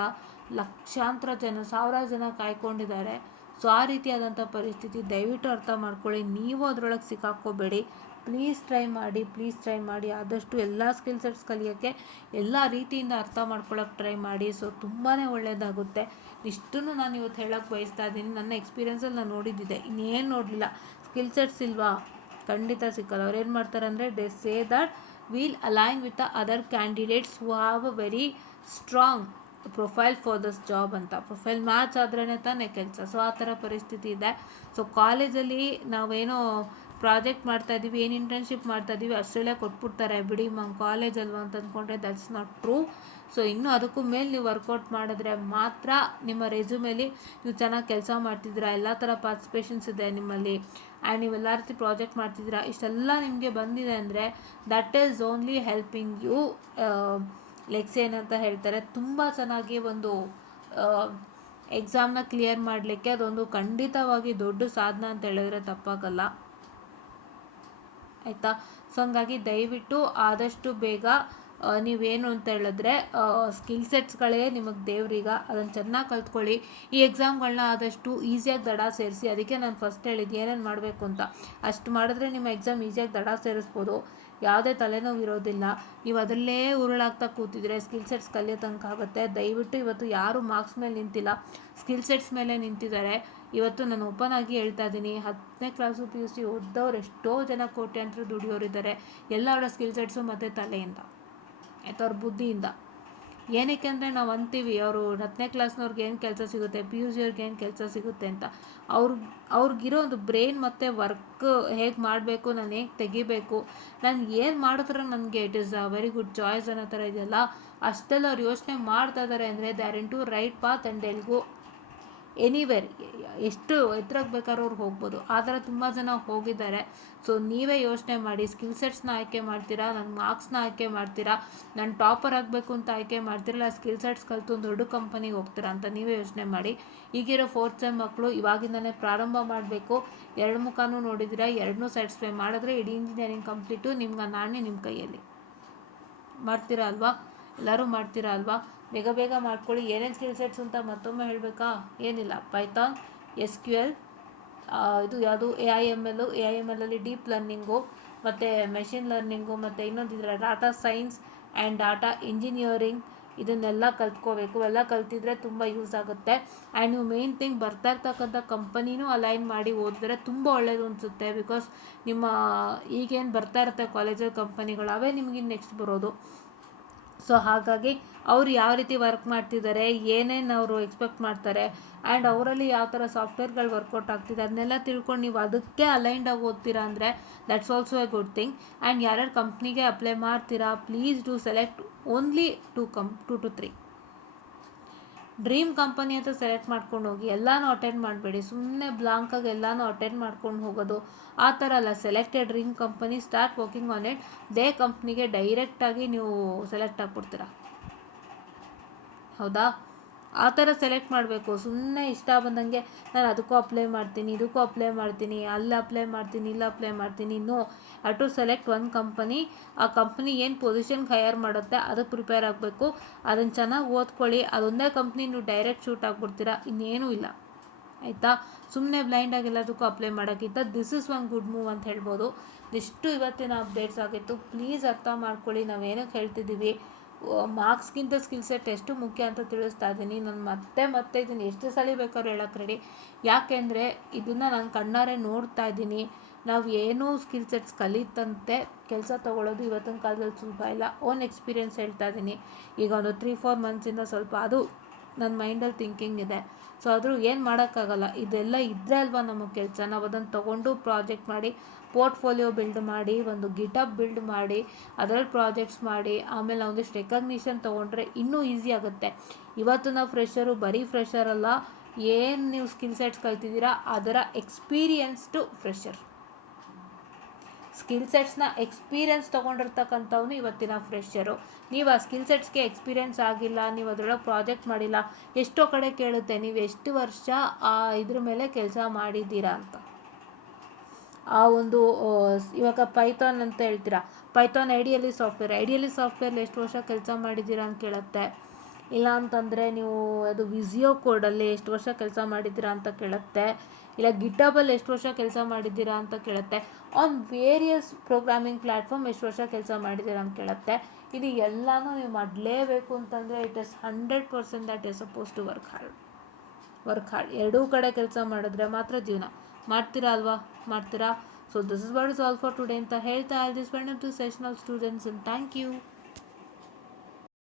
ಲಕ್ಷಾಂತರ ಜನ, ಸಾವಿರಾರು ಜನ ಕಾಯ್ಕೊಂಡಿದ್ದಾರೆ. ಸೊ ಆ ರೀತಿಯಾದಂಥ ಪರಿಸ್ಥಿತಿ ದಯವಿಟ್ಟು ಅರ್ಥ ಮಾಡ್ಕೊಳ್ಳಿ. ನೀವು ಅದರೊಳಗೆ ಸಿಕ್ಕಾಕ್ಕೋಬೇಡಿ. ಪ್ಲೀಸ್ ಟ್ರೈ ಮಾಡಿ. ಆದಷ್ಟು ಎಲ್ಲ ಸ್ಕಿಲ್ ಸೆಟ್ಸ್ ಕಲಿಯೋಕ್ಕೆ ಎಲ್ಲ ರೀತಿಯಿಂದ ಅರ್ಥ ಮಾಡ್ಕೊಳ್ಳೋಕೆ ಟ್ರೈ ಮಾಡಿ. ಸೊ ತುಂಬಾ ಒಳ್ಳೆಯದಾಗುತ್ತೆ. ಇಷ್ಟನ್ನು ನಾನು ಇವತ್ತು ಹೇಳೋಕ್ಕೆ ಬಯಸ್ತಾ ಇದ್ದೀನಿ. ನನ್ನ ಎಕ್ಸ್ಪೀರಿಯೆನ್ಸಲ್ಲಿ ನಾನು ನೋಡಿದ್ದಿದೆ, ಇನ್ನೇನು ನೋಡಲಿಲ್ಲ. ಸ್ಕಿಲ್ ಸೆಟ್ಸ್ ಇಲ್ವಾ, ಖಂಡಿತ ಸಿಕ್ಕಲ್ಲ. ಅವ್ರು ಏನು ಮಾಡ್ತಾರೆ ಅಂದರೆ, they say that will align with the other candidates who have a very strong profile for this job ಅಂತ. ಪ್ರೊಫೈಲ್ ಮ್ಯಾಚ್ ಆದ್ರೇ ತಾನೇ ಕೆಲಸ. ಸೊ ಆ ಥರ ಪರಿಸ್ಥಿತಿ ಇದೆ. ಸೊ ಕಾಲೇಜಲ್ಲಿ ನಾವೇನೋ ಪ್ರಾಜೆಕ್ಟ್ ಮಾಡ್ತಾಯಿದ್ದೀವಿ, ಏನು ಇಂಟರ್ನ್ಶಿಪ್ ಮಾಡ್ತಾಯಿದ್ದೀವಿ, ಅಷ್ಟರಲ್ಲೇ ಕೊಟ್ಬಿಡ್ತಾರೆ, ಬಿಡಿ ಮ್ಯಾಮ್ ಕಾಲೇಜ್ ಅಲ್ವಾ ಅಂತ ಅಂದ್ಕೊಂಡ್ರೆ ದಟ್ಸ್ ನಾಟ್ ಟ್ರೂ. ಸೊ ಇನ್ನೂ ಅದಕ್ಕೂ ಮೇಲೆ ನೀವು ವರ್ಕೌಟ್ ಮಾಡಿದ್ರೆ ಮಾತ್ರ ನಿಮ್ಮ ರೆಸ್ಯೂಮೇಲಿ ನೀವು ಚೆನ್ನಾಗಿ ಕೆಲಸ ಮಾಡ್ತಿದ್ದೀರಾ, ಎಲ್ಲ ಥರ ಪಾರ್ಟಿಸಿಪೇಷನ್ಸ್ ಇದೆ ನಿಮ್ಮಲ್ಲಿ, ಆ್ಯಂಡ್ ನೀವೆಲ್ಲ ರೀತಿ ಪ್ರಾಜೆಕ್ಟ್ ಮಾಡ್ತಿದ್ದೀರಾ, ಇಷ್ಟೆಲ್ಲ ನಿಮಗೆ ಬಂದಿದೆ ಅಂದರೆ that is only helping you ಲೆಕ್ಸ್ ಏನಂತ ಹೇಳ್ತಾರೆ, ತುಂಬ ಚೆನ್ನಾಗಿ ಒಂದು ಎಕ್ಸಾಮ್ನ ಕ್ಲಿಯರ್ ಮಾಡಲಿಕ್ಕೆ ಅದೊಂದು ಖಂಡಿತವಾಗಿ ದೊಡ್ಡ ಸಾಧನ ಅಂತ ಹೇಳಿದ್ರೆ ತಪ್ಪಾಗಲ್ಲ. ಆಯಿತಾ. ಸೊ ಹಂಗಾಗಿ ದಯವಿಟ್ಟು ಆದಷ್ಟು ಬೇಗ ನೀವೇನು ಅಂತ ಹೇಳಿದ್ರೆ ಸ್ಕಿಲ್ ಸೆಟ್ಸ್ಗಳೇ ನಿಮಗೆ ದೇವ್ರೀಗ, ಅದನ್ನು ಚೆನ್ನಾಗಿ ಕಲ್ತ್ಕೊಳ್ಳಿ. ಈ ಎಕ್ಸಾಮ್ಗಳನ್ನ ಆದಷ್ಟು ಈಸಿಯಾಗಿ ದಡ ಸೇರಿಸಿ. ಅದಕ್ಕೆ ನಾನು ಫಸ್ಟ್ ಹೇಳಿದ್ದು ಏನೇನು ಮಾಡಬೇಕು ಅಂತ. ಅಷ್ಟು ಮಾಡಿದ್ರೆ ನಿಮ್ಮ ಎಕ್ಸಾಮ್ ಈಸಿಯಾಗಿ ದಡ ಸೇರಿಸ್ಬೋದು, ಯಾವುದೇ ತಲೆನೋವು ಇರೋದಿಲ್ಲ. ನೀವು ಅದರಲ್ಲೇ ಉರುಳಾಗ್ತಾ ಕೂತಿದ್ರೆ ಸ್ಕಿಲ್ ಸೆಟ್ಸ್ ಕಲಿಯೋ ತನಕ ಆಗುತ್ತೆ. ದಯವಿಟ್ಟು ಇವತ್ತು ಯಾರು ಮಾರ್ಕ್ಸ್ ಮೇಲೆ ನಿಂತಿಲ್ಲ, ಸ್ಕಿಲ್ ಸೆಟ್ಸ್ ಮೇಲೆ ನಿಂತಿದ್ದಾರೆ. ಇವತ್ತು ನಾನು ಓಪನ್ ಆಗಿ ಹೇಳ್ತಾ ಇದ್ದೀನಿ, 10ನೇ ಕ್ಲಾಸು PUC ಓದ್ದವ್ರು ಎಷ್ಟೋ ಜನ ಕೋಟ್ಯಾಂತರ ದುಡಿಯೋರಿದ್ದಾರೆ. ಎಲ್ಲ ಅವರ ಸ್ಕಿಲ್ ಸೆಟ್ಸು ಮತ್ತು ತಲೆಯಿಂದ ಆಯ್ತು, ಅವ್ರ ಬುದ್ಧಿಯಿಂದ. ಏನಕ್ಕೆ ಅಂದರೆ ನಾವು ಅಂತೀವಿ ಅವರು 10ನೇ ಕ್ಲಾಸ್ನವ್ರಿಗೆ ಏನು ಕೆಲಸ ಸಿಗುತ್ತೆ, PUC ಅವ್ರಿಗೆ ಏನು ಕೆಲಸ ಸಿಗುತ್ತೆ ಅಂತ. ಅವ್ರಿಗಿರೋ ಒಂದು ಬ್ರೈನ್ ಮತ್ತು ವರ್ಕ್ ಹೇಗೆ ಮಾಡಬೇಕು, ನಾನು ಹೇಗೆ ತೆಗಿಬೇಕು, ನಾನು ಏನು ಮಾಡಿದ್ರೆ ನನಗೆ it is a very good choice ಅನ್ನೋ ಥರ ಇದೆಯಲ್ಲ, ಅಷ್ಟೆಲ್ಲ ಅವ್ರು ಯೋಚನೆ ಮಾಡ್ತಾ ಇದ್ದಾರೆ ಅಂದರೆ they are into right path and will go anywhere. ಎಷ್ಟು ಎತ್ತರಕ್ಕೆ ಬೇಕಾದ್ರೂ ಅವ್ರು ಹೋಗ್ಬೋದು. ಆ ಥರ ತುಂಬ ಜನ ಹೋಗಿದ್ದಾರೆ. ಸೊ ನೀವೇ ಯೋಚನೆ ಮಾಡಿ, ಸ್ಕಿಲ್ ಸೆಟ್ಸ್ನ ಆಯ್ಕೆ ಮಾಡ್ತೀರಾ, ನನ್ನ ಮಾರ್ಕ್ಸ್ನ ಆಯ್ಕೆ ಮಾಡ್ತೀರಾ, ನಾನು ಟಾಪರ್ ಆಗಬೇಕು ಅಂತ ಆಯ್ಕೆ ಮಾಡ್ತೀರಲ್ಲ, ಸ್ಕಿಲ್ ಸೆಟ್ಸ್ ಕಲಿತು ಒಂದು ದೊಡ್ಡ ಕಂಪನಿಗೆ ಹೋಗ್ತೀರಾ ಅಂತ ನೀವೇ ಯೋಚನೆ ಮಾಡಿ. ಈಗಿರೋ 4th ಸೆಮ್ ಮಕ್ಕಳು ಇವಾಗಿಂದನೇ ಪ್ರಾರಂಭ ಮಾಡಬೇಕು. 2 ಮುಖನೂ ನೋಡಿದ್ದೀರಾ, 2ನೂ ಸ್ಯಾಟಿಸ್ಫೈ ಮಾಡಿದ್ರೆ ಇಡೀ ಇಂಜಿನಿಯರಿಂಗ್ ಕಂಪ್ಲೀಟು. ನಿಮ್ಗೆ ನಾಣ್ಯ ನಿಮ್ಮ ಕೈಯಲ್ಲಿ. ಮಾಡ್ತೀರಾ ಅಲ್ವಾ? ಎಲ್ಲರೂ ಮಾಡ್ತೀರಾ ಅಲ್ವಾ? ಬೇಗ ಬೇಗ ಮಾಡ್ಕೊಳ್ಳಿ. ಏನೇನು ಸ್ಕಿಲ್ ಸೆಟ್ಸ್ ಅಂತ ಮತ್ತೊಮ್ಮೆ ಹೇಳಬೇಕಾ? ಏನಿಲ್ಲ, ಪೈಥಾನ್, SQL, ಇದು ಯಾವುದು AI ML ಡೀಪ್ ಲರ್ನಿಂಗು, ಮತ್ತು ಮೆಷಿನ್ ಲರ್ನಿಂಗು, ಮತ್ತು ಇನ್ನೊಂದಿದ್ರೆ data science and data engineering. ಇದನ್ನೆಲ್ಲ ಕಲ್ತ್ಕೋಬೇಕು. ಎಲ್ಲ ಕಲ್ತಿದ್ರೆ ತುಂಬ ಯೂಸ್ ಆಗುತ್ತೆ. ಆ್ಯಂಡ್ ನೀವು ಮೇನ್ ಥಿಂಗ್ ಬರ್ತಾ ಇರ್ತಕ್ಕಂಥ ಕಂಪನಿನೂ ಅಲೈನ್ ಮಾಡಿ ಓದಿದ್ರೆ ತುಂಬ ಒಳ್ಳೆಯದು ಅನಿಸುತ್ತೆ. ಬಿಕಾಸ್ ನಿಮ್ಮ ಈಗೇನು ಬರ್ತಾ ಇರುತ್ತೆ ಕಾಲೇಜಲ್ಲಿ ಕಂಪನಿಗಳು, ಅವೇ ನಿಮಗೆ ನೆಕ್ಸ್ಟ್ ಬರೋದು. ಸೊ ಹಾಗಾಗಿ ಅವರು ಯಾವ ರೀತಿ ವರ್ಕ್ ಮಾಡ್ತಿದ್ದಾರೆ, ಏನೇನು ಅವರು ಎಕ್ಸ್ಪೆಕ್ಟ್ ಮಾಡ್ತಾರೆ, ಆ್ಯಂಡ್ ಅವರಲ್ಲಿ ಯಾವ ಥರ ಸಾಫ್ಟ್ವೇರ್ಗಳು ವರ್ಕೌಟ್ ಆಗ್ತಿದೆ, ಅದನ್ನೆಲ್ಲ ತಿಳ್ಕೊಂಡು ನೀವು ಅದಕ್ಕೆ ಅಲೈನ್ಡಾಗಿ ಓದ್ತೀರಾ ಅಂದರೆ that's also A good thing. And ಯಾರ್ಯಾರು ಕಂಪ್ನಿಗೆ ಅಪ್ಲೈ ಮಾಡ್ತೀರಾ, please do select only 2 to 3 dream company ಅಂತ ಸೆಲೆಕ್ಟ್ ಮಾಡ್ಕೊಂಡು ಹೋಗಿ. ಎಲ್ಲನೂ ಅಟೆಂಡ್ ಮಾಡಬೇಡಿ, ಸುಮ್ಮನೆ ಬ್ಲಾಂಕಾಗಿ ಎಲ್ಲನೂ ಅಟೆಂಡ್ ಮಾಡ್ಕೊಂಡು ಹೋಗೋದು ಆ ಥರ ಅಲ್ಲ. Selected dream company, start working on it. They ಕಂಪ್ನಿಗೆ ಡೈರೆಕ್ಟಾಗಿ ನೀವು ಸೆಲೆಕ್ಟ್ ಆಗ್ಬಿಡ್ತೀರಾ. ಹೌದಾ? ಆ ಥರ ಸೆಲೆಕ್ಟ್ ಮಾಡಬೇಕು. ಸುಮ್ಮನೆ ಇಷ್ಟ ಬಂದಂಗೆ ನಾನು ಅದಕ್ಕೂ ಅಪ್ಲೈ ಮಾಡ್ತೀನಿ, ಇದಕ್ಕೂ ಅಪ್ಲೈ ಮಾಡ್ತೀನಿ, ಅಲ್ಲಿ ಅಪ್ಲೈ ಮಾಡ್ತೀನಿ, ಇಲ್ಲಿ ಅಪ್ಲೈ ಮಾಡ್ತೀನಿ. ನೋ, ಟು ಸೆಲೆಕ್ಟ್ ಒಂದು ಕಂಪನಿ. ಆ ಕಂಪ್ನಿ ಏನು ಪೊಸಿಷನ್ಗೆ ಹೈಯರ್ ಮಾಡುತ್ತೆ ಅದಕ್ಕೆ ಪ್ರಿಪೇರ್ ಆಗಬೇಕು. ಅದನ್ನು ಚೆನ್ನಾಗಿ ಓದ್ಕೊಳ್ಳಿ. ಅದೊಂದೇ ಕಂಪ್ನಿ ನೀವು ಡೈರೆಕ್ಟ್ ಶೂಟ್ ಆಗಿಬಿಡ್ತೀರಾ, ಇನ್ನೇನೂ ಇಲ್ಲ. ಆಯಿತಾ? ಸುಮ್ಮನೆ ಬ್ಲೈಂಡಾಗಿ ಎಲ್ಲದಕ್ಕೂ ಅಪ್ಲೈ ಮಾಡೋಕ್ಕಿಂತ this is one good move ಅಂತ ಹೇಳ್ಬೋದು. ಇಷ್ಟು ಇವತ್ತಿನ ಅಪ್ಡೇಟ್ಸ್ ಆಗಿತ್ತು. ಪ್ಲೀಸ್ ಅರ್ಥ ಮಾಡ್ಕೊಳ್ಳಿ ನಾವೇನಕ್ಕೆ ಹೇಳ್ತಿದ್ದೀವಿ. ಮಾರ್ಕ್ಸ್ಗಿಂತ ಸ್ಕಿಲ್ ಸೆಟ್ ಎಷ್ಟು ಮುಖ್ಯ ಅಂತ ತಿಳಿಸ್ತಾ ಇದ್ದೀನಿ. ನಾನು ಮತ್ತೆ ಇದನ್ನು ಎಷ್ಟು ಸಲ ಬೇಕಾದ್ರೂ ಹೇಳೋಕ್ಕೆ ರೆಡಿ. ಯಾಕೆಂದರೆ ಇದನ್ನು ನಾನು ಕಣ್ಣಾರೆ ನೋಡ್ತಾ ಇದ್ದೀನಿ. ನಾವು ಏನೂ ಸ್ಕಿಲ್ ಸೆಟ್ಸ್ ಕಲಿತಂತೆ ಕೆಲಸ ತೊಗೊಳ್ಳೋದು ಇವತ್ತಿನ ಕಾಲದಲ್ಲಿ ಸುಲಭ ಇಲ್ಲ. ಓನ್ ಎಕ್ಸ್ಪೀರಿಯೆನ್ಸ್ ಹೇಳ್ತಾ ಇದ್ದೀನಿ. ಈಗ ಒಂದು 3-4 ಮಂತ್ಸಿಂದ ಸ್ವಲ್ಪ ಅದು ನನ್ನ ಮೈಂಡಲ್ಲಿ ಥಿಂಕಿಂಗ್ ಇದೆ. ಸೊ ಆದರೂ ಏನು ಮಾಡೋಕ್ಕಾಗಲ್ಲ. ಇದೆಲ್ಲ ಇದ್ದರೆ ಅಲ್ವಾ ನಮಗೆ ಕೆಲಸ. ನಾವು ಅದನ್ನು ತೊಗೊಂಡು ಪ್ರಾಜೆಕ್ಟ್ ಮಾಡಿ, ಪೋರ್ಟ್ಫೋಲಿಯೋ ಬಿಲ್ಡ್ ಮಾಡಿ, ಒಂದು ಗಿಟಪ್ ಬಿಲ್ಡ್ ಮಾಡಿ, ಅದರಲ್ಲಿ ಪ್ರಾಜೆಕ್ಟ್ಸ್ ಮಾಡಿ, ಆಮೇಲೆ ಒಂದಿಷ್ಟು ರೆಕಗ್ನಿಷನ್ ತೊಗೊಂಡ್ರೆ ಇನ್ನೂ ಈಸಿ ಆಗುತ್ತೆ. ಇವತ್ತು ನಾವು ಬರೀ ಫ್ರೆಷರ್ ಅಲ್ಲ, ಏನು ನೀವು ಸ್ಕಿಲ್ ಸೆಟ್ಸ್ ಕಲ್ತಿದ್ದೀರಾ ಅದರ ಎಕ್ಸ್ಪೀರಿಯನ್ಸ್ಡು ಫ್ರೆಷರ್. ಸ್ಕಿಲ್ ಸೆಟ್ಸ್ನ ಎಕ್ಸ್ಪೀರಿಯೆನ್ಸ್ ತೊಗೊಂಡಿರ್ತಕ್ಕಂಥವ್ನು ಇವತ್ತಿನ ಫ್ರೆಷರು. ನೀವು ಆ ಸ್ಕಿಲ್ ಸೆಟ್ಸ್ಗೆ ಎಕ್ಸ್ಪೀರಿಯೆನ್ಸ್ ಆಗಿಲ್ಲ, ನೀವು ಅದರೊಳಗೆ ಪ್ರಾಜೆಕ್ಟ್ ಮಾಡಿಲ್ಲ, ಎಷ್ಟೋ ಕಡೆ ಕೇಳುತ್ತೆ ನೀವು ಎಷ್ಟು ವರ್ಷ ಇದ್ರ ಮೇಲೆ ಕೆಲಸ ಮಾಡಿದ್ದೀರಾ ಅಂತ. ಆ ಒಂದು ಇವಾಗ ಪೈಥಾನ್ ಅಂತ ಹೇಳ್ತೀರಾ, ಪೈಥಾನ್ ಐಡಿಯಲಿ ಸಾಫ್ಟ್ವೇರ್ಲಿ ಎಷ್ಟು ವರ್ಷ ಕೆಲಸ ಮಾಡಿದ್ದೀರಾ ಅಂತ ಕೇಳುತ್ತೆ. ಇಲ್ಲ ಅಂತಂದರೆ ನೀವು ಅದು ವಿಸಿಯೋ ಕೋಡಲ್ಲಿ ಎಷ್ಟು ವರ್ಷ ಕೆಲಸ ಮಾಡಿದ್ದೀರಾ ಅಂತ ಕೇಳುತ್ತೆ. ಇಲ್ಲ ಗಿಟಬಲ್ಲಿ ಎಷ್ಟು ವರ್ಷ ಕೆಲಸ ಮಾಡಿದ್ದೀರಾ ಅಂತ ಕೇಳುತ್ತೆ. ಆನ್ ವೇರಿಯಸ್ ಪ್ರೋಗ್ರಾಮಿಂಗ್ ಪ್ಲ್ಯಾಟ್ಫಾರ್ಮ್ ಎಷ್ಟು ವರ್ಷ ಕೆಲಸ ಮಾಡಿದ್ದೀರಾ ಅಂತ ಕೇಳುತ್ತೆ. ಇದು ಎಲ್ಲನೂ ನೀವು ಮಾಡಲೇಬೇಕು ಅಂತಂದರೆ it is 100% that is suppose to work hard. ಎರಡೂ ಕಡೆ ಕೆಲಸ ಮಾಡಿದ್ರೆ ಮಾತ್ರ ಜೀವನ. ಮಾಡ್ತೀರಾ ಅಲ್ವಾ? ಮಾಡ್ತೀರಾ? So this is what is all for today ಅಂತ ಹೇಳ್ತಾ, I will dispense to sessional students and thank you.